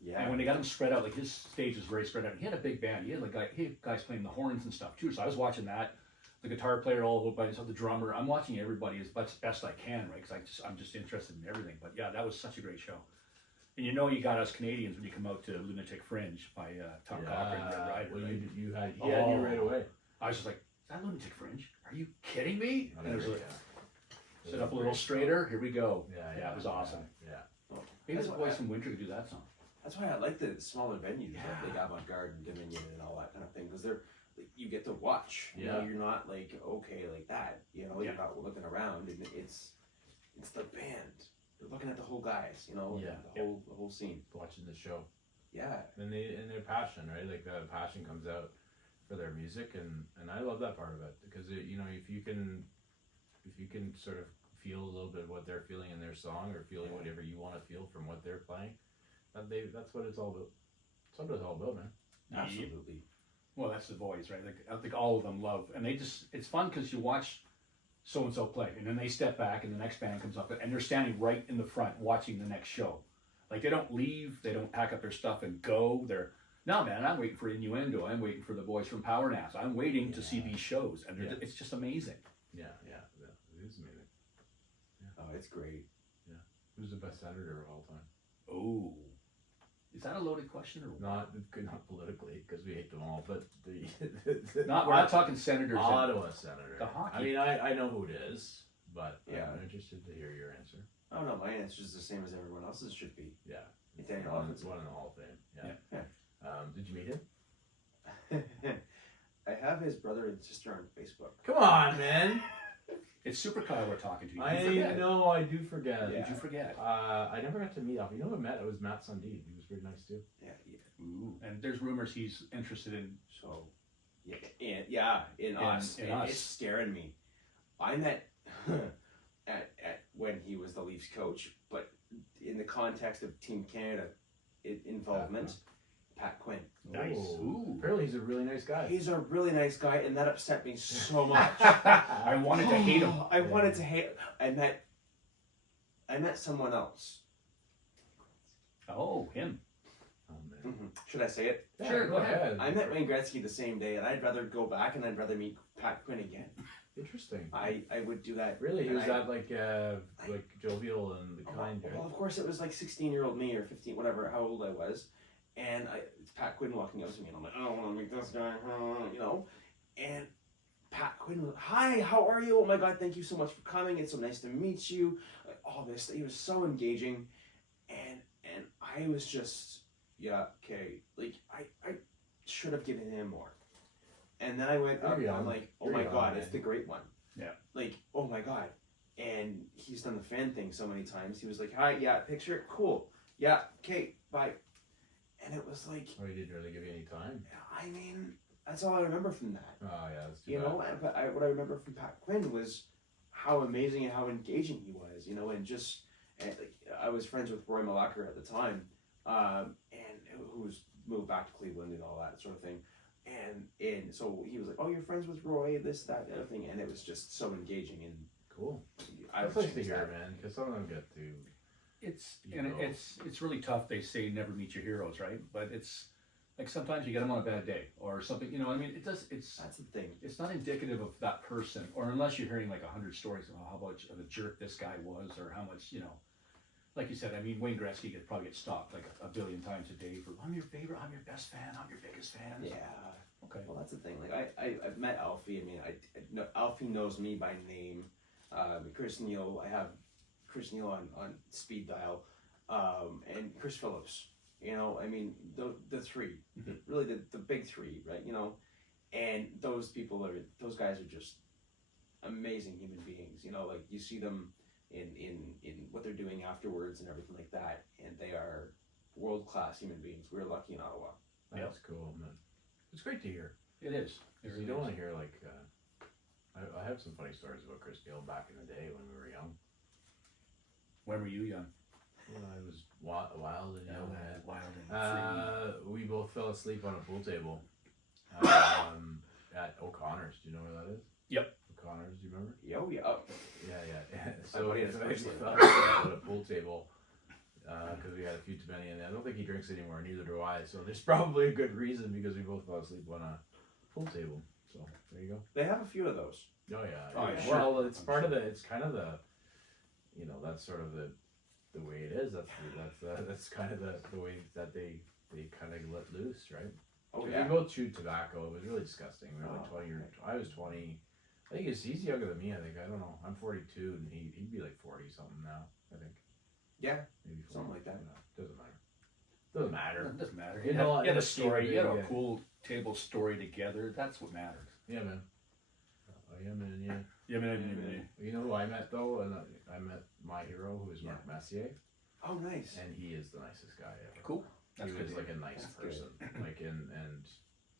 Yeah. And when they got him spread out, like his stage was very spread out. He had a big band. He had guys playing the horns and stuff too. So I was watching that. The guitar player all by himself, the drummer. I'm watching everybody as best I can, right? Because I'm just interested in everything. But yeah, that was such a great show. And you got us Canadians when you come out to Lunatic Fringe by Tom Cochran and Red Rider. Well, right? you had you right away. I was just like, is that Lunatic Fringe? Are you kidding me? And it was like, Yeah. sit up a little straighter. Here we go. Yeah, it was awesome. Yeah. Maybe That's the why boys from Winter could do that song. That's why I like the smaller venues, Yeah. like Avant-Garde and Dominion and all that kind of thing, because they're like, you get to watch. You Yeah. know, you're not like okay like that. You're not looking around, and it's the band. They're looking at the whole guys. The whole scene. Watching the show. Yeah. And their passion, right? Like, the passion comes out for their music, and I love that part of it because if you can sort of feel a little bit of what they're feeling in their song, or feeling whatever you want to feel from what they're playing, that's what it's all about. That's what it's all about, man. Absolutely. Well, that's the boys, right? Like, I think all of them love, and it's fun because you watch so and so play, and then they step back, and the next band comes up, and they're standing right in the front watching the next show. Like, they don't leave, they don't pack up their stuff and go. No, man, I'm waiting for Innuendo. I'm waiting for the boys from Power Naps. I'm waiting to see these shows, and it's just amazing. Yeah, it is amazing. Oh, it's great. Yeah. Who's the best senator of all time? Oh, is that a loaded question or what? Not politically, because we hate them all, but We're not talking senators. Ottawa senator. The hockey. I mean, I know who it is, but Yeah. I'm interested to hear your answer. Oh no, my answer is the same as everyone else's should be. Yeah. Daniel One Alfredson. in the Hall of Fame. Yeah. Yeah. Did you meet him? I have his brother and sister on Facebook. Come on, man. It's Super Kyle we're talking to. You I forget. know, I do forget. Did you forget? I never got to meet him. You know who I met? It was Matt Sundin. He was pretty nice too. Yeah. Ooh. And there's rumors he's interested in. So, in us. In And us. it's scaring me. I met at when he was the Leafs coach, but in the context of Team Canada involvement, Pat Quinn. Nice. Ooh. Apparently he's a really nice guy. He's a really nice guy, and that upset me so much. I wanted to hate him. I wanted to hate. I met someone else. Oh, him. Oh, man. Should I say it? Yeah, sure, go ahead. I met Wayne Gretzky the same day, and I'd rather go back and I'd rather meet Pat Quinn again. Interesting. I would do that. Really? He And was that like jovial and kind, right? Well, of course, it was like 16-year-old me or 15, whatever, how old I was. and it's Pat Quinn walking up to me, and I'm like, I don't want to meet this guy, you know, and Pat Quinn was, hi, how are you? Oh my God, thank you so much for coming. It's so nice to meet you. Like, all this, he was so engaging, and I was just, yeah, okay, like I should have given him more. And then I went up and I'm like, oh my God, it's the great one. Yeah. Like, oh my God. And he's done the fan thing so many times. He was like, hi, yeah, picture, cool. Yeah, okay, bye. And it was like, Oh, he didn't really give you any time. I mean, that's all I remember from that. Oh yeah, that's too You bad. know, but what I remember from Pat Quinn was how amazing and how engaging he was, you know, and just, and like, I was friends with Roy Malacker at the time, and who's moved back to Cleveland and all that sort of thing. And so he was like, oh, you're friends with Roy, this, that, the other thing. And it was just so engaging. And Cool. I That's nice to hear, man, because some of them get to. It's really tough. They say never meet your heroes, right? But it's like sometimes you get them on a bad day or something. You know, I mean, it's that's the thing. it's not indicative of that person, or unless you're hearing like 100 stories of how much of a jerk this guy was, or how much, you know, like you said. I mean, Wayne Gretzky could probably get stopped like a billion times a day for, I'm your favorite, I'm your best fan, I'm your biggest fan. Yeah. Okay. Well, that's the thing. Like I've met Alfie. I mean, I know Alfie knows me by name. Chris Neal. I have Chris Neal on speed dial, and Chris Phillips. You know, I mean, the three, really the big three, right? You know, and those guys are just amazing human beings. You know, like you see them in what they're doing afterwards and everything like that, and they are world-class human beings. We're lucky in Ottawa. That's cool, man. It's great to hear. It is. Because you don't want to hear like. I have some funny stories about Chris Neal back in the day when we were young. When were you young? When I was wild and young. Wild and free. We both fell asleep on a pool table at O'Connor's. Do you know where that is? Yep. O'Connor's, do you remember? Yeah. So buddy we has fell first asleep name. at a pool table because we had a few too many, and I don't think he drinks anymore. Neither do I. So there's probably a good reason because we both fell asleep on a pool table. So there you go. They have a few of those. Oh yeah. Oh, yeah. sure. Well, it's part of the. It's kind of the. You know, that's sort of the way it is. That's kind of the way that they kind of let loose, right? Oh We yeah. both chewed tobacco. It was really disgusting. We were like Oh, 20 years. I was 20. I think he's younger than me. I think, I don't know. I'm 42, and he'd be like 40 something now. I think. Yeah. Maybe 40. Something like that. You know, doesn't matter. Doesn't matter. It doesn't matter. You You know, had a in the story. scheme You had of a it, pool table story together. That's what matters. Yeah, man. Oh yeah, man. Yeah. Yeah, man. You know who I met though? And I met my hero, who is Mark Messier, Oh, nice. and he is the nicest guy ever. Cool. That's He good. was like a nice That's good. person, like and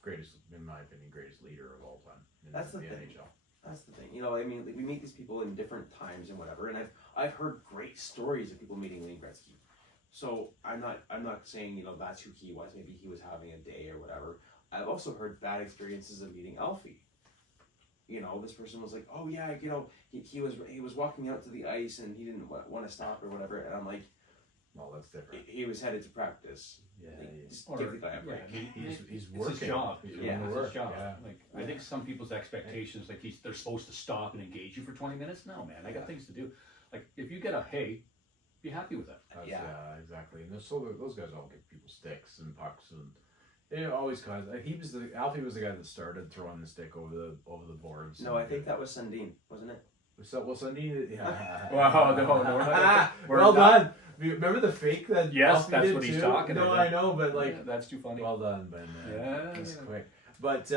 greatest, in my opinion, greatest leader of all time in That's the the thing. NHL. That's the thing. You know, I mean, like, we meet these people in different times and whatever, and I've heard great stories of people meeting Wayne Gretzky. So I'm not saying, you know, that's who he was. Maybe he was having a day or whatever. I've also heard bad experiences of meeting Alfie. You know, this person was like, oh yeah, you know, he was walking out to the ice and he didn't want to stop or whatever, and I'm like, Well, that's different. he was headed to practice. Yeah, Like, just Or- give the guy a yeah, break. he's It's working. his job. He's Yeah, doing the It's work. his job. Yeah. Like I think some people's expectations, like they're supposed to stop and engage you for 20 minutes. No, man, I got Yeah. things to do. Like if you get a hey, be happy with that. That's, Yeah. exactly. And those guys all give people sticks and pucks, and it always causes. Alfie was the guy that started throwing the stick over the boards. No, I think that was Sundin, wasn't it? Well, Sundin. Yeah. Wow, no, we're not- we're well not- done. Remember the fake that? Yes, Alfie that's did what he's too? talking No, about. I know, but like, Yeah, that's too funny. well done, Ben. Yeah, That's yeah. quick. But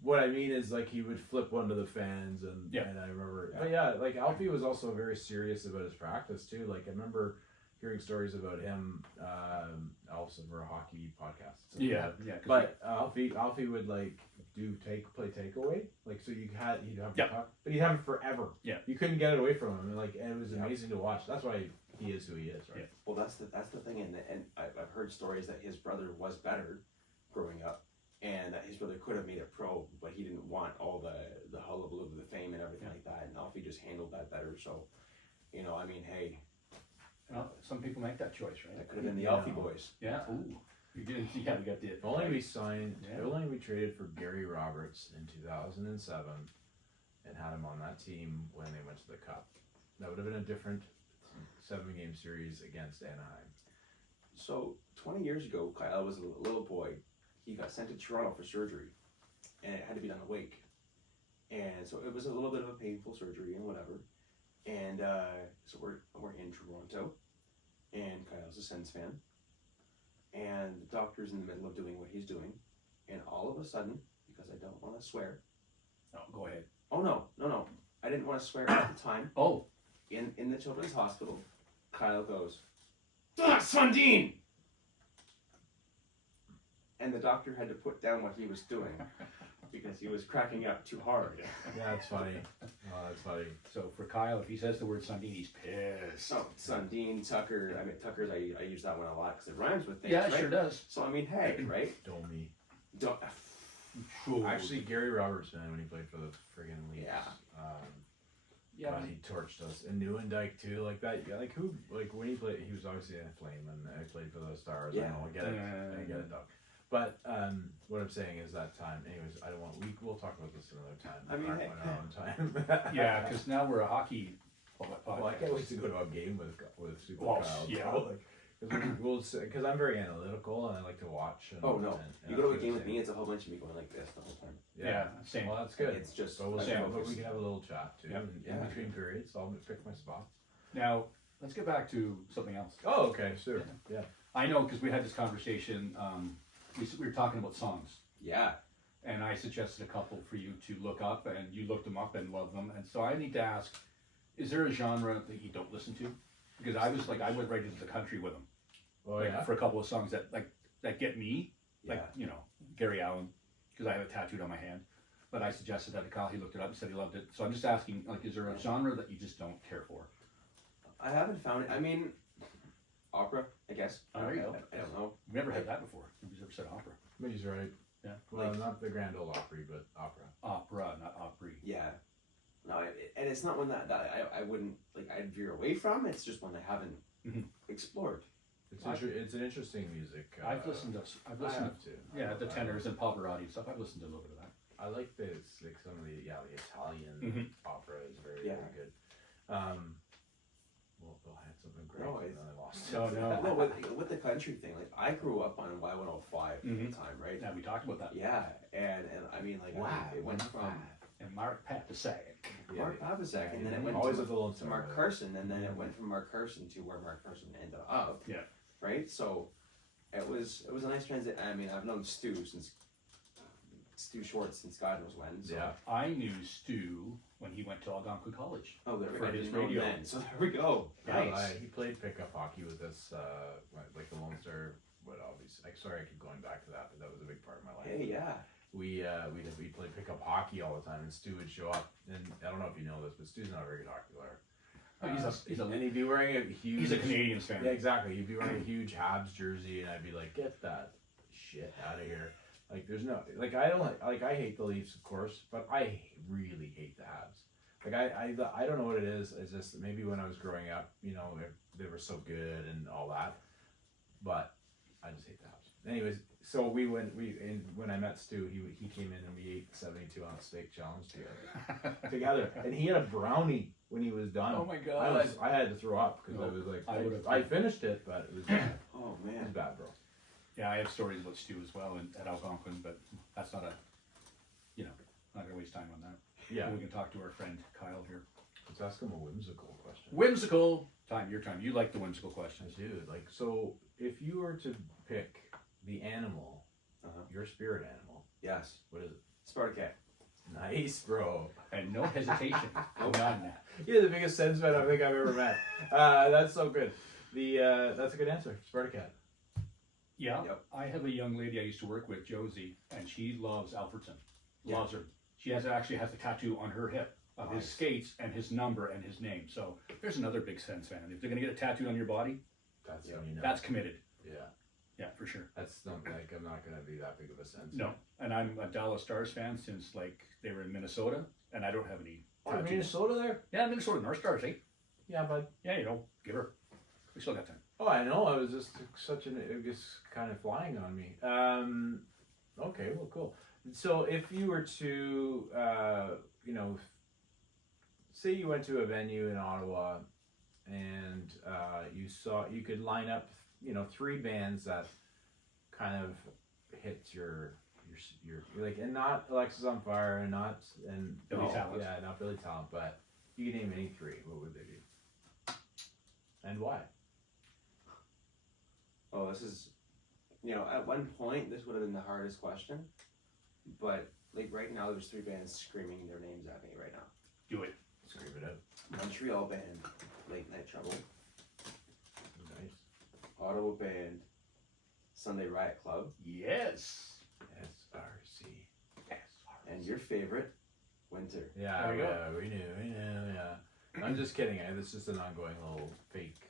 what I mean is, like, he would flip one to the fans, and Yeah. and I remember. Yeah. But yeah, like Alfie was also very serious about his practice too. Like I remember hearing stories about him, also for a hockey podcast. Yeah, yeah. 'cause But Alfie would like play takeaway, like so he'd have the Yeah. puck, but he'd have it forever. Yeah. You couldn't get it away from him, and it was Yeah. amazing to watch. That's why he is who he is, right? Yeah. Well, that's the thing, and I've heard stories that his brother was better growing up, and that his brother could have made it pro, but he didn't want all the hullabaloo of the fame and everything like that, and Alfie just handled that better. So, you know, I mean, hey, well, some people make that choice, right? that could have been the Yeah. Alfie boys. Yeah. Ooh. You did. Yeah, we got the. If only we signed. Yeah. If only we traded for Gary Roberts in 2007, and had him on that team when they went to the Cup. That would have been a different 7-game series against Anaheim. So 20 years ago, Kyle was a little boy. He got sent to Toronto for surgery, and it had to be done awake. And so it was a little bit of a painful surgery and whatever. And so we're in Toronto, and Kyle's a Sens fan, and the doctor's in the middle of doing what he's doing, and all of a sudden, because I don't want to swear. No, go ahead. Oh no! I didn't want to swear at the time. Oh, In the children's hospital, Kyle goes, Sundin! And the doctor had to put down what he was doing because he was cracking up too hard. Yeah, that's funny. Oh, that's funny. so for Kyle, if he says the word Sundin, he's pissed. So Sundin, Tucker, I mean Tucker's I use that one a lot because it rhymes with things, Yeah, it right? sure does. So I mean, hey, right? Domi. Don't. Actually, Gary Roberts, man, when he played for the friggin' Leafs. Yeah. Yeah, God, he torched us. And Newendike too, like that. Yeah, like who? Like when he played, he was obviously a Flame, and I played for the Stars. Yeah. I know, I get it. I get it, Doug. But what I'm saying is that time. Anyways, I don't want. We'll talk about this another time. I mean, Our hey. own time. yeah, because now we're a hockey podcast. Well, I can't wait to go to a game with Super Well, Kyle. yeah. Because I'm very analytical and I like to watch. And, Oh no! and You go to a that's game what with I'm me, it's a whole bunch of me going like this the whole time. saying. Yeah, same. Well, that's good. It's just So we'll like see, focus. but we can have a little chat too. Yeah. And in Yeah. between periods, I'll pick my spots. Now let's get back to something else. Oh, okay, sure. Yeah. I know because we had this conversation. We were talking about songs. Yeah. And I suggested a couple for you to look up, and you looked them up and loved them. And so I need to ask, is there a genre that you don't listen to? Because I was like, I went right into the country with them, Oh like, yeah. for a couple of songs that get me, like Yeah. you know, Gary Allen, because I have it tattooed on my hand. But I suggested that to Kyle. He looked it up and said he loved it. So I'm just asking, like, is there a genre that you just don't care for? I haven't found it. I mean, opera, I guess. Oh, there you go. I don't know. We've never had that before. Nobody's ever said opera. But he's right. Yeah. Well, Like- not the Grand Ole Opry, but opera. Opera, not opry. Yeah. No, and it's not one that I wouldn't like. I'd veer away from. It's just one I haven't Mhm. explored. It's an interesting music. I've listened to. I've I listened. have to. Yeah, the tenors and Pavarotti and stuff. I've listened to a little bit of that. I like this, like some of the the Italian Mhm. opera is very Yeah. very good. Well, Bill had something great, No, and it's- then I lost No, it. no. No, with the country thing, like I grew up on Y105 at Mhm. the time, right? Yeah, we talked about that. Yeah, and I mean like it went from And Mark Papasak. Mark Papasak, and then it went always to, at the Lone to Star. Mark Carson, and then it went from Mark Carson to where Mark Carson ended up. Yeah. Right. So it was a nice transit. I mean, I've known Stu Short since God knows when. So. Yeah. I knew Stu when he went to Algonquin College. Oh, there we For go. I his didn't know radio. then. So there we go. Yeah, Nice. he played pickup hockey with us, like the Lone Star. But obviously, sorry, I keep going back to that, but that was a big part of my life. Hey, yeah. We played pickup hockey all the time, and Stu would show up. And I don't know if you know this, but Stu's not a very good hockey player. And he'd be wearing a huge. He's a Canadians fan. Yeah, exactly. He'd be wearing a huge Habs jersey, and I'd be like, "Get that shit out of here!" Like, there's no I don't like I hate the Leafs, of course, but I really hate the Habs. Like I don't know what it is. It's just maybe when I was growing up, you know, they were so good and all that, but I just hate the Habs. Anyways, so when I met Stu, he came in and we ate 72-ounce steak challenge together, and he had a brownie when he was done. Oh my god. I had to throw up because No, I was like, I would've I finished it, but it was bad. Oh It was man. bad, bro. Yeah, I have stories about Stu as well at Algonquin, but that's not not gonna waste time on that. Yeah, We can talk to our friend Kyle here. let's ask him a whimsical question. Whimsical time, your time. You like the whimsical questions. Dude, like, so if you were to pick the animal, your spirit animal, Yes. what is it? Spartacat. Nice, bro. And no hesitation. None. You're the biggest Sens fan I think I've ever met. That's so good. That's a good answer. Spartacat. Yeah. Yep. I have a young lady I used to work with, Josie, and she loves Alfredson. Yeah. Loves her. She actually has a tattoo on her hip of his Nice. skates and his number and his name. So there's another big Sens fan. If they're gonna get a tattoo on your body, That's Yeah. when you know. that's committed. Yeah. Yeah, for sure. That's not like I'm not gonna be that big of a Sens. No, and I'm a Dallas Stars fan since like they were in Minnesota, and I don't have any Oh, tattoos. Minnesota there? Yeah, Minnesota North Stars, eh? Yeah, bud. Yeah, give her. We still got time. Oh, I know. I was just it was kind of flying on me. Okay, well, cool. So if you were to, say you went to a venue in Ottawa and you could line up three bands that kind of hit your like, and not Alexis on Fire, and Billy Talent. yeah, not Billy Talent, but you can name any three. What would they be, and why? Oh, this is, at one point this would have been the hardest question, but like right now there's three bands screaming their names at me right now. Do it. Scream it out. Montreal band, Late Night Trouble. Nice. Ottawa band, Sunday Riot Club. Yes. SRC. And your favorite, Winter. Yeah, There we go. yeah, we knew, yeah. I'm just kidding. It's just an ongoing little fake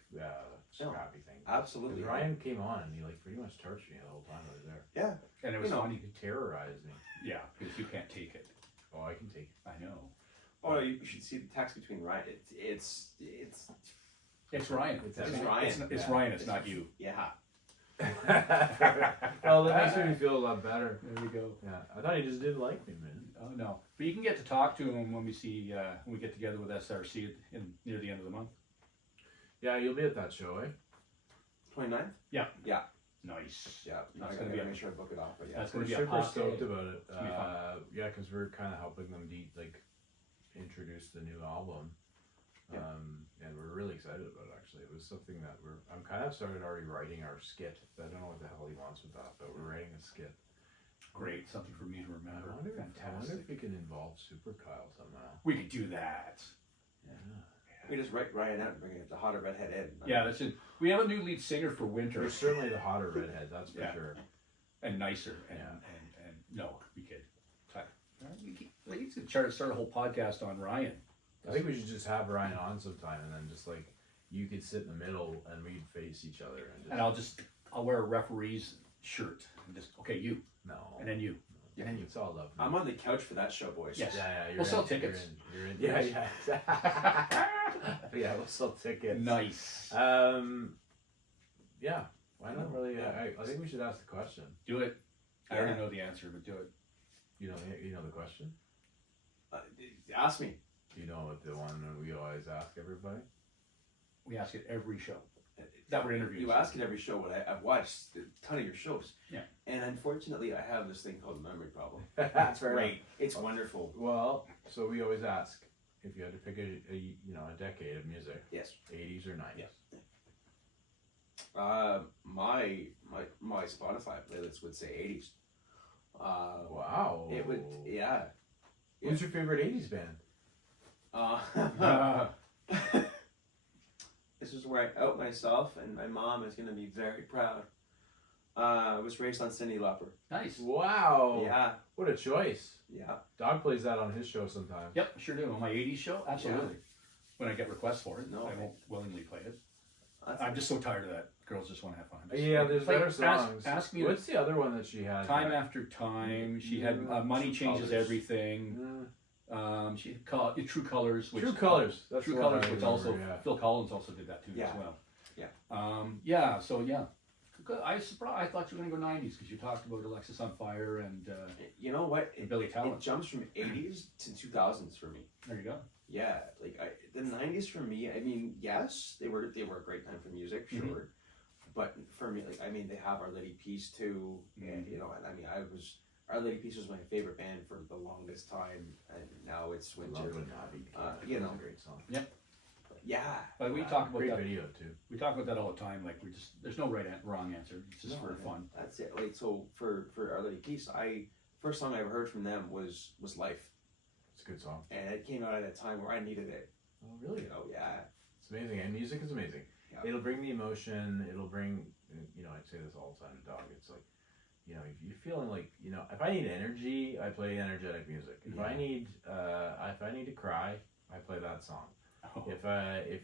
scrappy thing. Absolutely. 'Cause Ryan came on and he like pretty much tortured me the whole time I was there. Yeah. And it was funny. He terrorized me. Yeah, because you can't take it. Oh, I can take it. I know. Oh, you should see the text between Ryan. It's It's Ryan. It's Ryan. It's Ryan. It's not you. yeah. Oh, that makes me feel a lot better. There we go. Yeah, I thought he just didn't like me, man. Oh no, but you can get to talk to him when we get together with SRC near the end of the month. Yeah, you'll be at that show, eh? 29th? Yeah. Yeah. Nice. Yeah. No, That's I gonna gotta be make sure I book it off, but yeah. That's We're gonna be a super hot stoked day. about it. gonna be fun. Yeah, because we're kind of helping them introduce the new album. Yeah. And we're really excited about it, actually. It was something that I'm kind of started already writing our skit. I don't know what the hell he wants with that, but we're writing a skit. Great, something for me to I remember. wonder Fantastic. if we can involve Super Kyle somehow. We could do that. Yeah. We just write Ryan out and bring the hotter redhead in. Yeah, that's it. We have a new lead singer for Winter. You're certainly the hotter redhead, that's for Yeah. sure. And nicer. And, Yeah. and no, we kid. We could start a whole podcast on Ryan. I think we should just have Ryan on sometime, and then just like you could sit in the middle and we'd face each other and I'll wear a referee's shirt and just you no, and then you. yeah, it's all love. I'm on the couch for that show, boys. Yes. Yeah, you're We'll sell in, tickets. You're in. Yeah, yeah, we'll sell tickets. Nice. Yeah. Why not really? Yeah. I think we should ask the question. Do it. I Yeah. already know the answer, but do it. You know the question. Ask me. You know what the one that we always ask everybody. We ask it every show that we're interviewing. You ask it every show. I've watched a ton of your shows. Yeah. And unfortunately, I have this thing called a memory problem. That's Great. It's wonderful. Well, so we always ask if you had to pick a decade of music. Yes. 80s or 90s. My Spotify playlist would say 80s. Wow. It would, yeah. Who's your favorite 80s band? This is where I out myself, and my mom is going to be very proud. I was raised on Cyndi Lauper. Nice. Wow. Yeah, What a choice. yeah. Dog plays that on his show sometimes. Yep, sure do. On my 80s show? Absolutely. When I get requests for it, No. I won't willingly play it. That's I'm just so tired of that. Girls just want to have fun. Just Yeah, there's play- better songs. Ask me What's the other one that she had? Time After Time. She had Money True Changes Colours. Everything. She called True Colors. Which, True Colors. That's True the one Colors, I which remember, also yeah. Phil Collins also did that too Yeah. as well. Yeah. So yeah. Good. I thought you were gonna go 90s because you talked about Alexis on Fire and You know what? Billy It Talent. jumps from 80s to 2000s for me. There you go. Yeah, like the 90s for me, I mean, yes, they were a great time for music, sure. Mhm. But for me, like, I mean, they have Our Lady Peace too, and and I mean, Our Lady Peace was my favorite band for the longest time, and now it's Love Winter. Would Not Be King. You That know. was a great song. Yeah, But we talk about great that. video too. We talk about that all the time. Like there's no wrong answer. It's just No, for fun. That's it. Like, so for Our Lady Peace, first song I ever heard from them was Life, It's a good song. and it came out at a time where I needed it. Oh, really? You know, yeah. It's amazing, and music is amazing. Yeah. It'll bring the emotion. It'll bring, I say this all the time to Dog. It's like, if you're feeling like, if I need energy, I play energetic music. If I need to cry, I play that song. Oh, If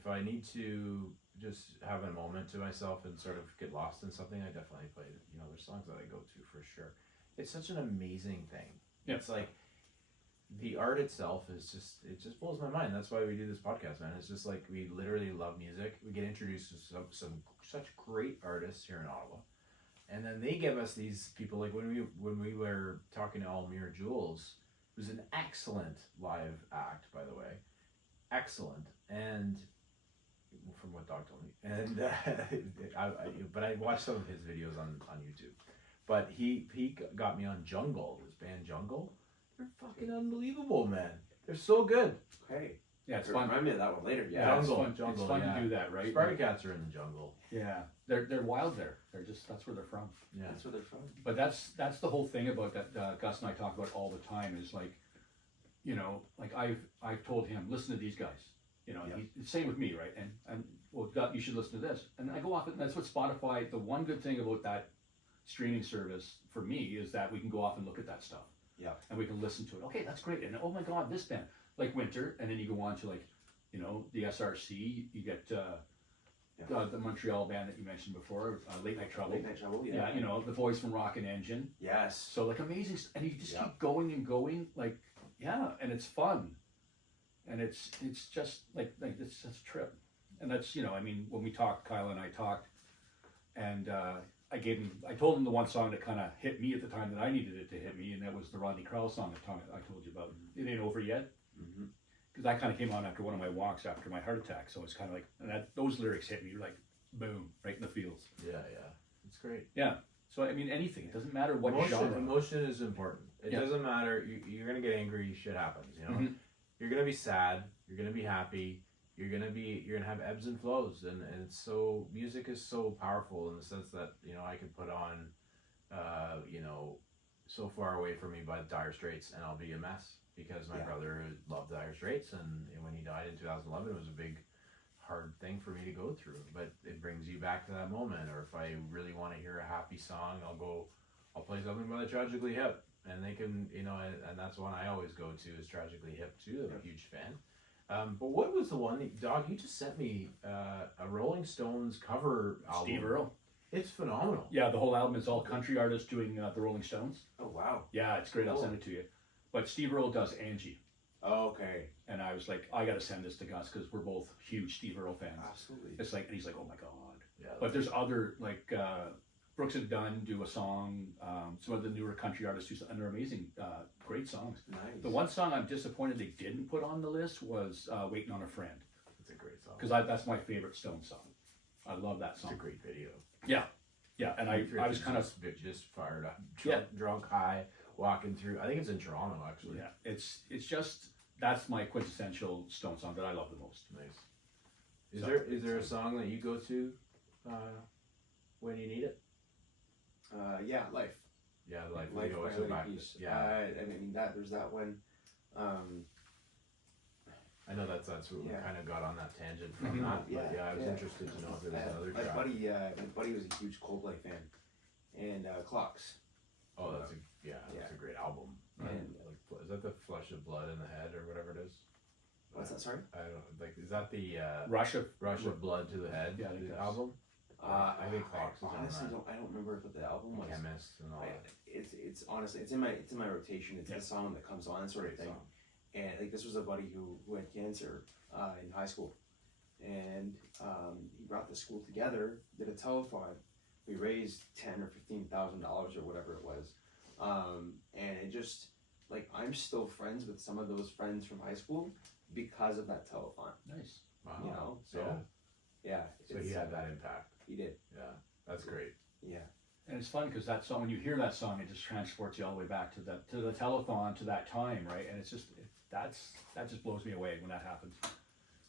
I need to just have a moment to myself and sort of get lost in something, I definitely play. There's songs that I go to for sure. It's such an amazing thing. Yeah. It's like the art itself is it just blows my mind. That's why we do this podcast, man. It's just like we literally love music. We get introduced to some such great artists here in Ottawa, and then they give us these people. Like when we were talking to Almir Jules, who's an excellent live act, by the way, excellent. And from what Dawg told me, and but I watched some of his videos on YouTube. But he got me on Jungle, his band Jungle. They're fucking unbelievable, man. They're so good. Okay. Yeah, it's fun. Remind me of that one later. Yeah. Jungle, it's fun, Jungle, to do that, right? Sparky cats are in the jungle. Yeah, they're wild there. They're just, that's where they're from. Yeah. That's where they're from. But that's the whole thing about that. Gus and I talk about all the time is like, you know, like I've told him, listen to these guys. You know, and he's same with me, right? And well, you should listen to this. And I go off, and that's what Spotify. The one good thing about that streaming service for me is that we can go off and look at that stuff. Yeah. And we can listen to it. Okay, that's great. And oh my God, this band, like Winter, and then you go on to like, you know, the SRC. You get the Montreal band that you mentioned before, Late Night Trouble. Late Night Trouble. Yeah. Yeah, you know, the boys from Rockin' Engine. Yes. So like amazing, and you just keep going and going, like and it's fun, and it's just like it's just a trip, and that's, you know, I mean, when we talked, Kyle and I talked, and I told him the one song that kind of hit me at the time that I needed it to hit me, and that was the Rodney Crowell song that I told you about. It Ain't Over Yet. Mm-hmm. Because that kind of came on after one of my walks after my heart attack, so it's kind of like, and those lyrics hit me like boom, right in the feels. Yeah, it's great. Yeah. So I mean, anything. It doesn't matter what emotion, genre. Emotion is important. It doesn't matter. You're gonna get angry. Shit happens. You know. You're gonna be sad. You're gonna be happy. You're gonna have ebbs and flows, and it's so, music is so powerful in the sense that, you know, I could put on, you know, So Far Away From Me by Dire Straits, and I'll be a mess because my brother loved Dire Straits, and when he died in 2011, it was a big, hard thing for me to go through. But it brings you back to that moment. Or if I really want to hear a happy song, I'll play something by the Tragically Hip, and they can, you know, and that's one I always go to is Tragically Hip too. I'm a huge fan. But what was the one that, Dawg, you just sent me a Rolling Stones cover album? Steve Earle. It's phenomenal. Yeah, the whole album is all country artists doing the Rolling Stones. Oh wow. Yeah, it's great. I'll send it to you. But Steve Earle does Angie. Oh, okay. And I was like, I got to send this to Gus because we're both huge Steve Earle fans. Absolutely. It's like, and he's like, oh my God. Yeah. But there's other, like Brooks and Dunn do a song. Some of the newer country artists do, and they're amazing, great songs. Nice. The one song I'm disappointed they didn't put on the list was Waiting on a Friend. It's a great song. Because that's my favorite Stone song. I love that song. It's a great video. Yeah, and I was kind of just fired up, drunk, high, walking through. I think it's in Toronto actually. Yeah, it's just, that's my quintessential Stone song that I love the most. Nice. Is there a song that you go to when you need it? Yeah, Life. Yeah, Life. Life We always by go back. Peace. Yeah. I mean, there's that one. I know that's what we kind of got on that tangent from Mhm. that. But I was interested to know if there was another my track. buddy was a huge Coldplay fan, and Clocks. Oh, that's a great album. And Like, is that the Flesh of Blood in the Head or whatever it is? what's that? Sorry. I don't like. Is that the Rush of Blood to the Head? Yeah, I think the that's- album. I think Clocks is on honestly that. I don't remember what the album was. Chemist and all that. It's honestly it's in my rotation. It's the song that comes on, sort of Great thing. song. And like this was a buddy who had cancer in high school, and he brought the school together, did a telethon. We raised $10,000 or $15,000 or whatever it was, and it just like I'm still friends with some of those friends from high school because of that telethon. Nice. Wow. You know, so yeah. So he had that impact. He did. Yeah, that's great. Yeah. And it's fun because that song, when you hear that song, it just transports you all the way back to the telethon, to that time, right? And it's just that just blows me away when that happens.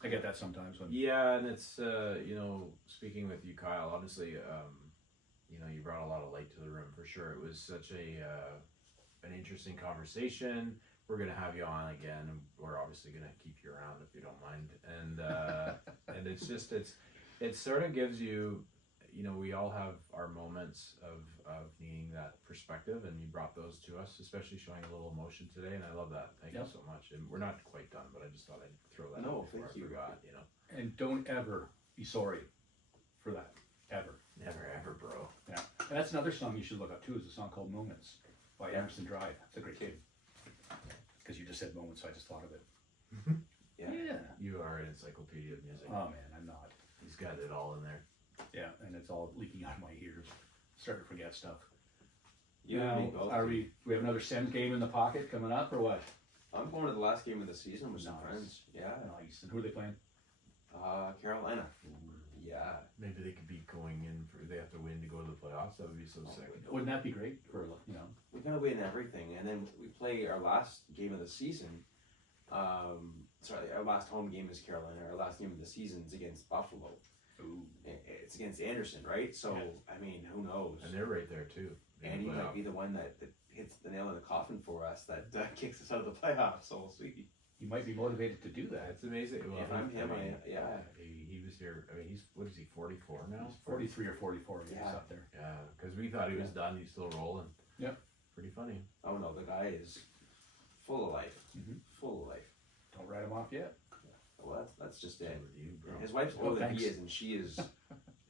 I get that sometimes when. Yeah, and it's you know, speaking with you, Kyle. Obviously, you know, you brought a lot of light to the room for sure. It was such an interesting conversation. We're gonna have you on again, and we're obviously gonna keep you around if you don't mind. And and it's just it sort of gives you, you know, we all have our moments of needing that perspective, and you brought those to us, especially showing a little emotion today, and I love that. Thank you so much. And we're not quite done, but I just thought I'd throw that out before I forgot, you know. And don't ever be sorry for that, ever. Never ever, bro. Yeah, and that's another song you should look up too. Is a song called "Moments" by Emerson Drive. It's a great tune. Because you just said "moments," so I just thought of it. Yeah. You are an encyclopedia of music. Oh man, I'm not. He's got it all in there. Yeah, and it's all leaking out of my ears. Starting to forget stuff. You Now, and me both. we have another Sens game in the pocket coming up, or what? I'm going to the last game of the season with some Nice. friends. Yeah. Nice. And who are they playing? Carolina. Yeah. Maybe they could be going in for, they have to win to go to the playoffs. That would be so sick. Wouldn't that be great for, you know? We gotta win everything, and then we play our last game of the season. Our last home game is Carolina. Our last game of the season is against Buffalo. Ooh. It's against Anderson, right? So Yeah. I mean, who knows? And they're right there too. And he might be the one that hits the nail in the coffin for us, that kicks us out of the playoffs. So we'll see. You might be motivated to do that. That's amazing. Well, If I'm him, yeah. He was here. I mean, he's, what is he, 44 now? He's 43 or 44. He's Yeah. up there. Yeah, because we thought he was done. He's still rolling. Yep. Pretty funny. Oh no, the guy is full of life. Mhm. Full of life. Don't write him off yet. Well, that's just So it. with you, bro. His wife's Oh, older than thanks. he is, and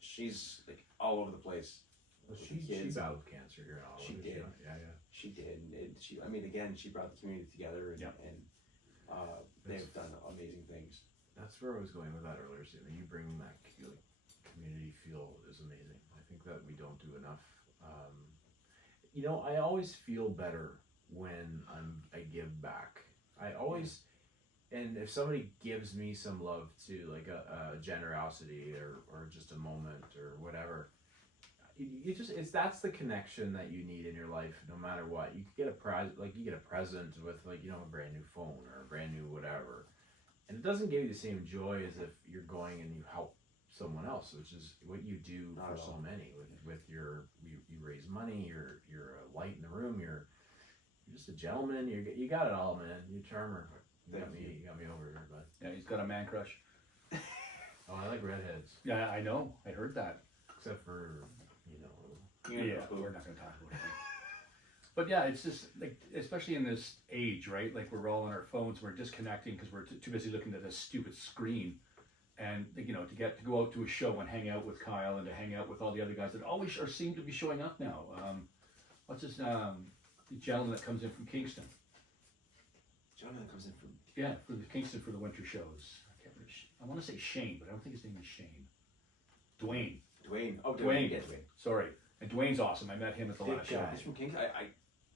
she's like all over the place. Well, with she the kids. battled cancer here in Ottawa. She did. Yeah, yeah. She did. And I mean, again, she brought the community together, and, Yeah. they've done amazing things. That's where I was going with that earlier. So you bring that like, community feel is amazing. I think that we don't do enough. You know, I always feel better when I give back. I always, and if somebody gives me some love to like a generosity or just a moment or whatever, you just that's the connection that you need in your life no matter what. You could get you get a present with like, you know, a brand new phone or a brand new whatever, and it doesn't give you the same joy as if you're going and you help someone else, which is what you do Not for at so all. many with you raise money, you're a light in the room, you're just a gentleman, you got it all, man. You're a charmer. You got me over here, bud. Yeah, he's got a man crush. Oh, I like redheads, Yeah, I know. I heard that. except for, you know, Yeah, we're not going to talk about it. But yeah, it's just like, especially in this age, right? Like we're all on our phones, we're disconnecting because we're too busy looking at this stupid screen. And you know, to go out to a show and hang out with Kyle and to hang out with all the other guys that always seem to be showing up now. What's his the gentleman that comes in from Kingston? Jonathan comes in from. Yeah, for the Kingston for the winter shows. I want to say Shane, but I don't think his name is Shane. Dwayne. Dwayne. Oh, Dwayne. Yeah, Dwayne. Sorry. And Dwayne's awesome. I met him at the last show. He's from King.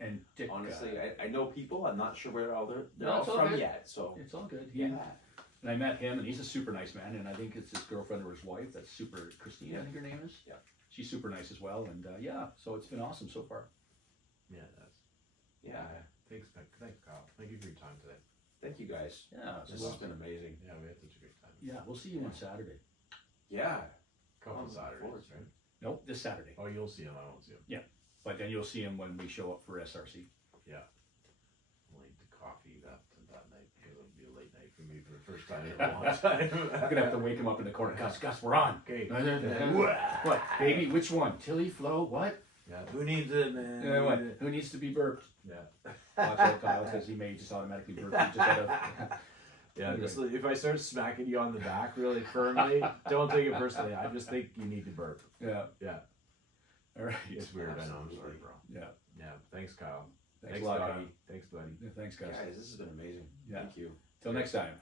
And Dick. Honestly, I know people. I'm not sure where all they're No, all it's all from good. yet. So It's all good. yeah. And I met him, and he's a super nice man. And I think it's his girlfriend or his wife. That's super Christine, I think her name is. Yeah. She's super nice as well. And yeah, so it's been awesome so far. yeah, that's. Yeah. Thanks, Kyle. Thank you for your time today. Thank you guys. Yeah. This So, has been amazing. Yeah, we had such a great time. yeah, we'll see you on Saturday. Yeah. Couple I'm looking forward Saturdays, to right? Nope, this Saturday. Oh, you'll see him. I won't see him. But then you'll see him when we show up for SRC. Late to coffee that night. It'll be a late night for me for the first time in a long time. I'm gonna have to wake him up in the corner. Gus, we're on. Okay. What, baby? Which one? Tilly, Flo, what? Yeah. Who needs it, man? What? Who needs to be burped? Yeah. Watch out, Kyle, because he may just automatically burp you just out of. Yeah, Anyway. just if I start smacking you on the back really firmly, don't take it personally. I just think you need to burp. Yeah. Yeah. All right. It's weird. I know. I'm Absolutely. sorry, bro. Yeah. Yeah. Thanks, Kyle. Thanks a lot, Doggy. Kyle. Thanks, buddy. Yeah, thanks, guys. Guys, this has been amazing. Yeah. Thank you. Till next time.